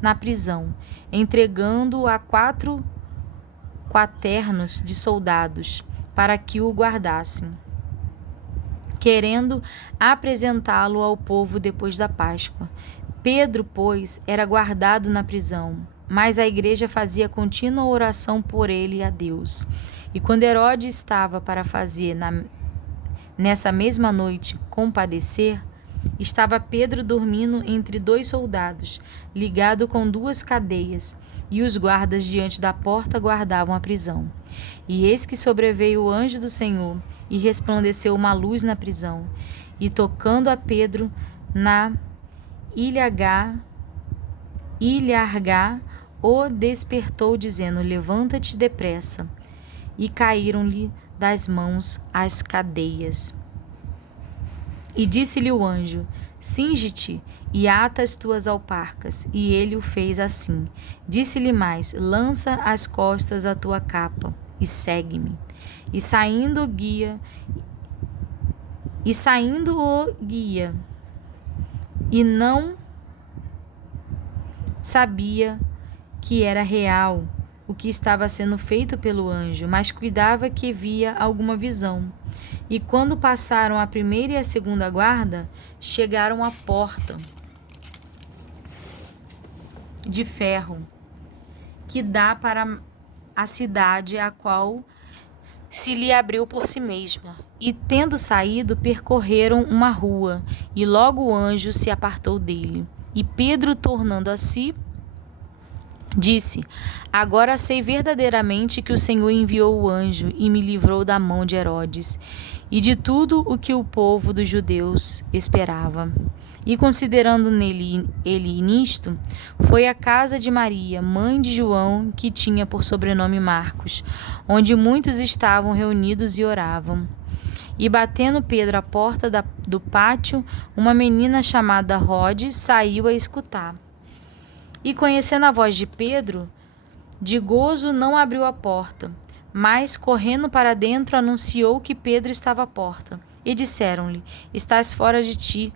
na prisão, entregando-o a 4 quaternos de soldados, para que o guardassem, querendo apresentá-lo ao povo depois da Páscoa. Pedro, pois, era guardado na prisão, mas a igreja fazia contínua oração por ele a Deus. E quando Herodes estava para fazer, nessa mesma noite, compadecer, estava Pedro dormindo entre 2 soldados, ligado com 2 cadeias, e os guardas diante da porta guardavam a prisão. E eis que sobreveio o anjo do Senhor, e resplandeceu uma luz na prisão, e tocando a Pedro na ilharga, o despertou, dizendo: levanta-te depressa. E caíram-lhe das mãos as cadeias. E disse-lhe o anjo: cinge-te e ata as tuas alparcas. E ele o fez assim. Disse-lhe mais: lança às costas a tua capa e segue-me. E saindo o guia e não sabia que era real o que estava sendo feito pelo anjo, mas cuidava que via alguma visão. E quando passaram a primeira e a segunda guarda, chegaram à porta de ferro que dá para a cidade, a qual se lhe abriu por si mesma. E tendo saído, percorreram uma rua, e logo o anjo se apartou dele. E Pedro, tornando a si, disse: Agora sei verdadeiramente que o Senhor enviou o anjo e me livrou da mão de Herodes e de tudo o que o povo dos judeus esperava. E considerando ele nisto, foi à casa de Maria, mãe de João, que tinha por sobrenome Marcos, onde muitos estavam reunidos e oravam. E batendo Pedro à porta do pátio, uma menina chamada Rode saiu a escutar. E conhecendo a voz de Pedro, de gozo não abriu a porta, mas, correndo para dentro, anunciou que Pedro estava à porta. E disseram-lhe: Estás fora de ti.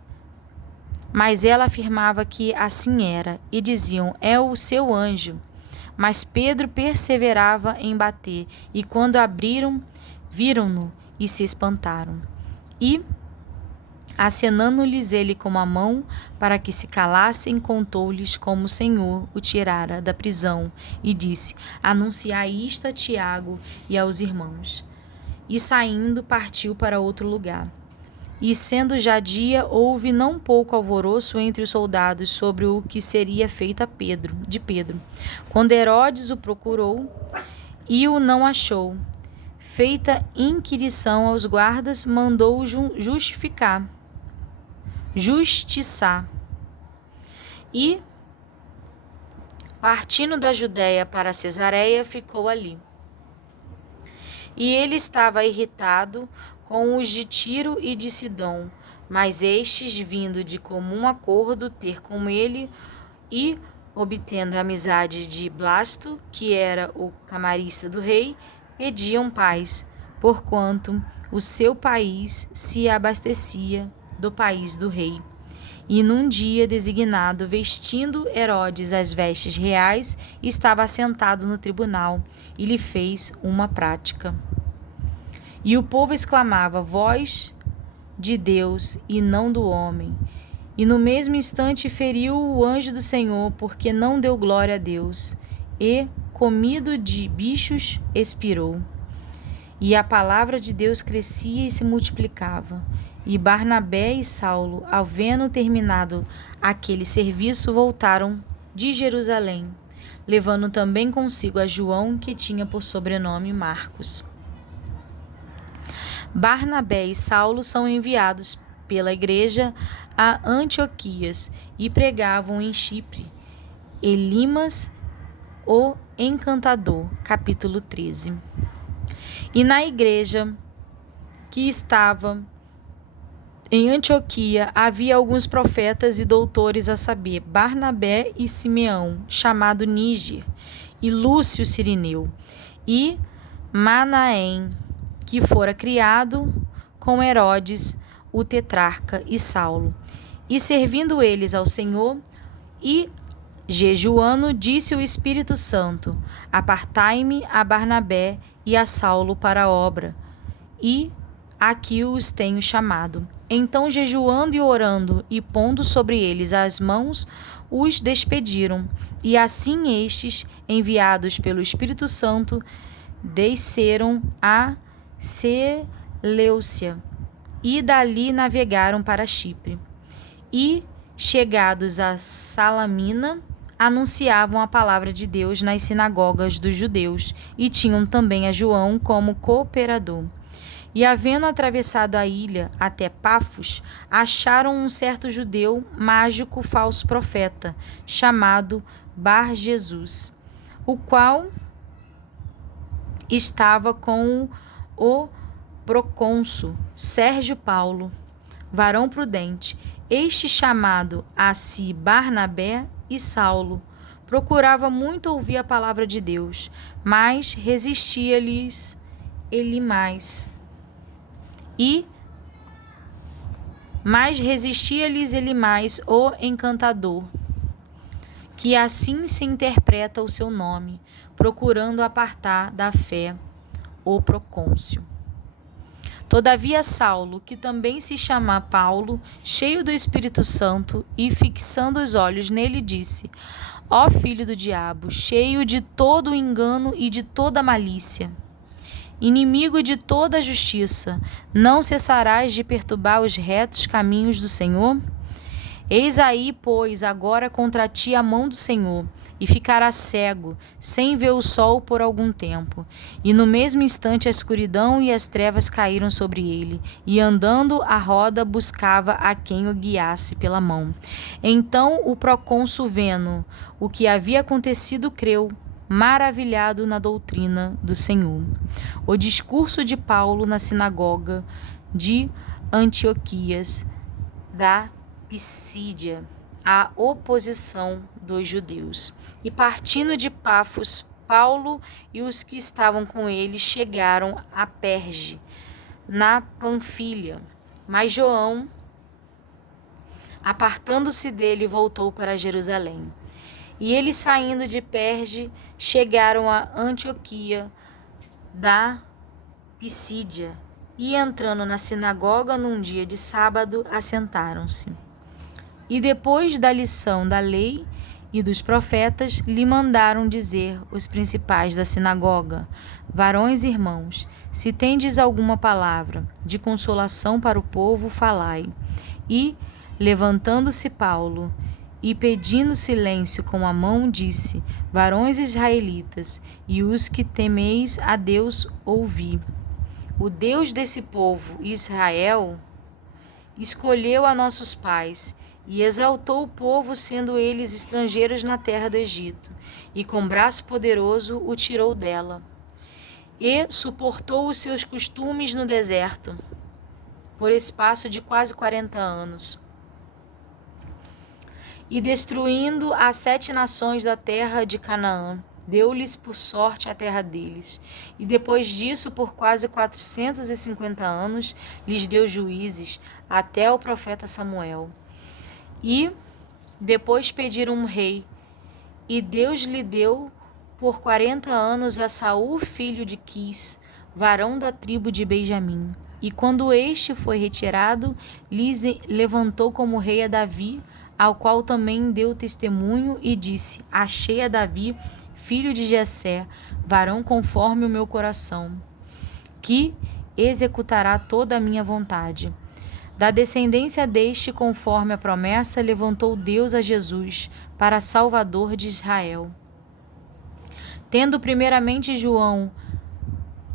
Mas ela afirmava que assim era, e diziam: É o seu anjo. Mas Pedro perseverava em bater, e quando abriram, viram-no e se espantaram. E, acenando-lhes ele com a mão para que se calassem, contou-lhes como o Senhor o tirara da prisão e disse: Anunciai isto a Tiago e aos irmãos. E saindo, partiu para outro lugar. E sendo já dia, houve não pouco alvoroço entre os soldados sobre o que seria feito de Pedro. Quando Herodes o procurou e o não achou, feita inquirição aos guardas, mandou-o justiçar. E, partindo da Judéia para Cesareia, ficou ali. E ele estava irritado com os de Tiro e de Sidom, mas estes, vindo de comum acordo ter com ele e obtendo a amizade de Blasto, que era o camarista do rei, pediam paz, porquanto o seu país se abastecia do país do rei. E num dia designado, vestindo Herodes as vestes reais, estava assentado no tribunal e lhe fez uma prática. E o povo exclamava: Voz de Deus e não do homem. E no mesmo instante feriu o anjo do Senhor, porque não deu glória a Deus, e, comido de bichos, expirou. E a palavra de Deus crescia e se multiplicava. E Barnabé e Saulo, havendo terminado aquele serviço, voltaram de Jerusalém, levando também consigo a João, que tinha por sobrenome Marcos. Barnabé e Saulo são enviados pela igreja a Antioquias e pregavam em Chipre. Elimas, o encantador, capítulo 13. E na igreja que estava em Antioquia havia alguns profetas e doutores, a saber, Barnabé e Simeão, chamado Níger, e Lúcio Cirineu, e Manaém, que fora criado com Herodes, o tetrarca, e Saulo. E servindo eles ao Senhor e jejuando, disse o Espírito Santo: Apartai-me a Barnabé e a Saulo para a obra, e aqui os tenho chamado. Então, jejuando e orando e pondo sobre eles as mãos, os despediram. E assim estes, enviados pelo Espírito Santo, desceram a Seleucia e dali navegaram para Chipre. E, chegados a Salamina, anunciavam a palavra de Deus nas sinagogas dos judeus e tinham também a João como cooperador. E, havendo atravessado a ilha até Pafos, acharam um certo judeu mágico falso profeta, chamado Bar-Jesus, o qual estava com o procônsul Sérgio Paulo, varão prudente. Este, chamado a si Barnabé e Saulo, procurava muito ouvir a palavra de Deus, mas resistia-lhes ele mais. E, Mas resistia-lhes ele mais o encantador, que assim se interpreta o seu nome, procurando apartar da fé o procônsul. Todavia Saulo, que também se chama Paulo, cheio do Espírito Santo, e fixando os olhos nele, disse: Ó filho do diabo, cheio de todo o engano e de toda malícia, inimigo de toda a justiça, não cessarás de perturbar os retos caminhos do Senhor? Eis aí, pois, agora contra ti a mão do Senhor, e ficará cego, sem ver o sol por algum tempo. E no mesmo instante a escuridão e as trevas caíram sobre ele, e andando à roda buscava a quem o guiasse pela mão. Então o procônsul, vendo o que havia acontecido, creu, maravilhado na doutrina do Senhor. O discurso de Paulo na sinagoga de Antioquias da Pisídia, a oposição dos judeus. E partindo de Pafos, Paulo e os que estavam com ele chegaram a Perge, na Panfilha. Mas João, apartando-se dele, voltou para Jerusalém. E eles, saindo de Perge, chegaram a Antioquia da Pisídia, e entrando na sinagoga num dia de sábado, assentaram-se. E depois da lição da lei e dos profetas, lhe mandaram dizer os principais da sinagoga: Varões e irmãos, se tendes alguma palavra de consolação para o povo, falai. E, levantando-se Paulo e pedindo silêncio com a mão, disse: Varões israelitas, e os que temeis a Deus, ouvi. O Deus desse povo, Israel, escolheu a nossos pais e exaltou o povo, sendo eles estrangeiros na terra do Egito, e com braço poderoso o tirou dela, e suportou os seus costumes no deserto, por espaço de quase 40 anos. E destruindo as 7 nações da terra de Canaã, deu-lhes por sorte a terra deles. E depois disso, por quase 450 anos, lhes deu juízes, até o profeta Samuel. E depois pediram um rei, e Deus lhe deu por 40 anos a Saul, filho de Quis, varão da tribo de Benjamim. E quando este foi retirado, lhes levantou como rei a Davi, ao qual também deu testemunho e disse: Achei a Davi, filho de Jessé, varão conforme o meu coração, que executará toda a minha vontade. Da descendência deste, conforme a promessa, levantou Deus a Jesus para Salvador de Israel. Tendo primeiramente João,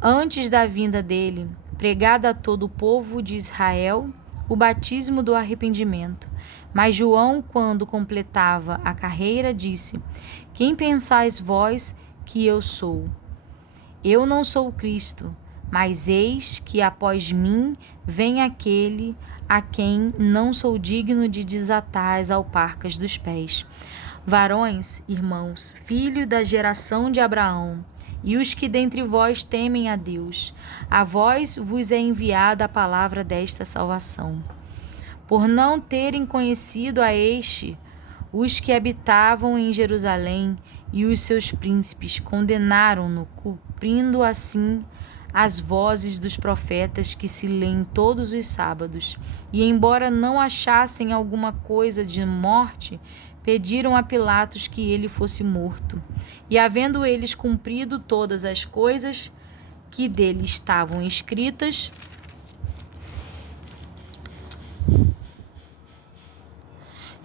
antes da vinda dele, pregado a todo o povo de Israel o batismo do arrependimento. Mas João, quando completava a carreira, disse: Quem pensais vós que eu sou? Eu não sou o Cristo, mas eis que após mim vem aquele a quem não sou digno de desatar as alparcas dos pés. Varões, irmãos, filhos da geração de Abraão, e os que dentre vós temem a Deus, a vós vos é enviada a palavra desta salvação. Por não terem conhecido a este, os que habitavam em Jerusalém e os seus príncipes condenaram-no, cumprindo assim as vozes dos profetas que se lêem todos os sábados. E embora não achassem alguma coisa de morte, pediram a Pilatos que ele fosse morto. E havendo eles cumprido todas as coisas que dele estavam escritas,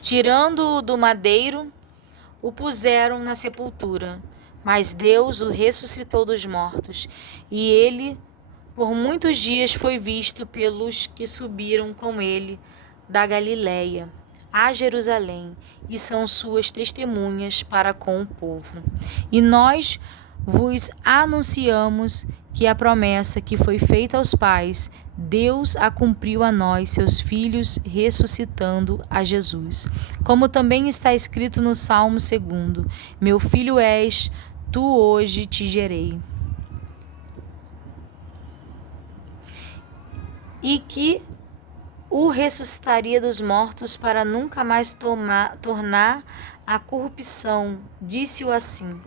tirando-o do madeiro, o puseram na sepultura. Mas Deus o ressuscitou dos mortos, e ele por muitos dias foi visto pelos que subiram com ele da Galiléia a Jerusalém, e são suas testemunhas para com o povo. E nós vos anunciamos que a promessa que foi feita aos pais, Deus a cumpriu a nós, seus filhos, ressuscitando a Jesus. Como também está escrito no Salmo 2: Meu filho és, tu hoje te gerei. E que o ressuscitaria dos mortos para nunca mais tornar a corrupção. Disse-o assim: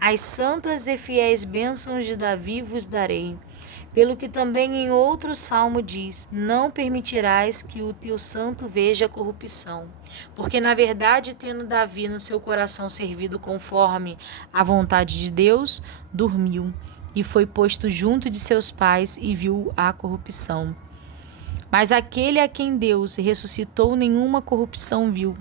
as santas e fiéis bênçãos de Davi vos darei. Pelo que também em outro salmo diz: não permitirás que o teu santo veja a corrupção. Porque na verdade, tendo Davi no seu coração servido conforme a vontade de Deus, dormiu e foi posto junto de seus pais e viu a corrupção. Mas aquele a quem Deus ressuscitou nenhuma corrupção viu.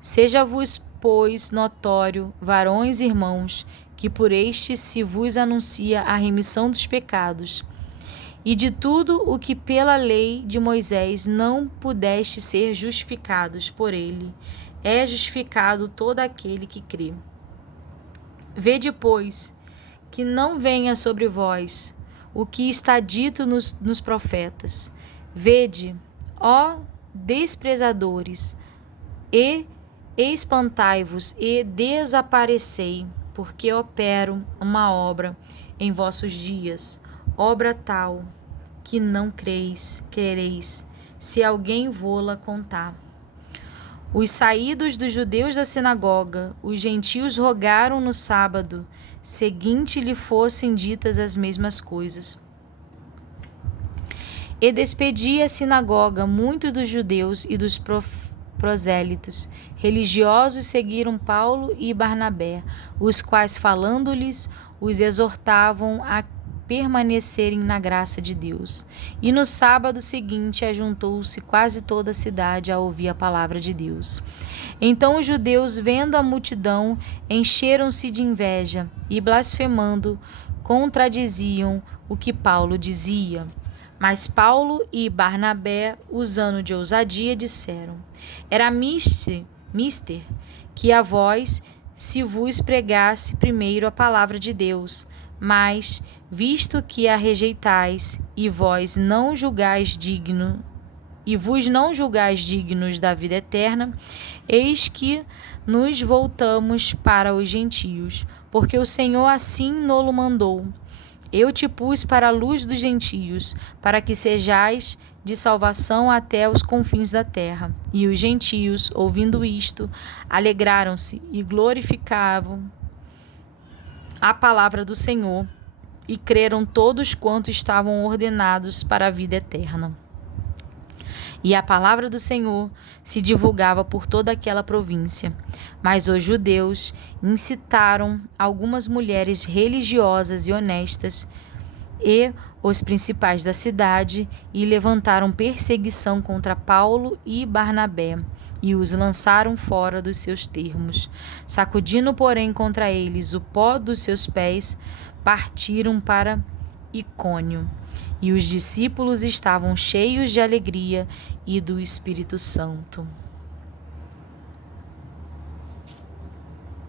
Seja-vos, pois, notório, varões e irmãos, que por este se vos anuncia a remissão dos pecados. E de tudo o que pela lei de Moisés não pudeste ser justificados por ele, é justificado todo aquele que crê. Vede, pois, que não venha sobre vós o que está dito nos profetas. Vede, ó desprezadores, e espantai-vos e desaparecei, porque opero uma obra em vossos dias, obra tal que não quereis, se alguém vô-la contar. Os saídos dos judeus da sinagoga, os gentios rogaram no sábado seguinte lhe fossem ditas as mesmas coisas. E despedia a sinagoga muitos dos judeus e dos prosélitos. Religiosos seguiram Paulo e Barnabé, os quais, falando-lhes, os exortavam a permanecerem na graça de Deus. E no sábado seguinte ajuntou-se quase toda a cidade a ouvir a palavra de Deus. Então os judeus, vendo a multidão, encheram-se de inveja e, blasfemando, contradiziam o que Paulo dizia. Mas Paulo e Barnabé, usando de ousadia, disseram: era mister que a vós se vos pregasse primeiro a palavra de Deus, mas, visto que a rejeitais e vos não julgais dignos da vida eterna, eis que nos voltamos para os gentios, porque o Senhor assim nolo mandou. Eu te pus para a luz dos gentios, para que sejais de salvação até os confins da terra. E os gentios, ouvindo isto, alegraram-se e glorificavam a palavra do Senhor, e creram todos quantos estavam ordenados para a vida eterna. E a palavra do Senhor se divulgava por toda aquela província. Mas os judeus incitaram algumas mulheres religiosas e honestas e os principais da cidade e levantaram perseguição contra Paulo e Barnabé e os lançaram fora dos seus termos. Sacudindo, porém, contra eles o pó dos seus pés, partiram para Icônio. E os discípulos estavam cheios de alegria e do Espírito Santo.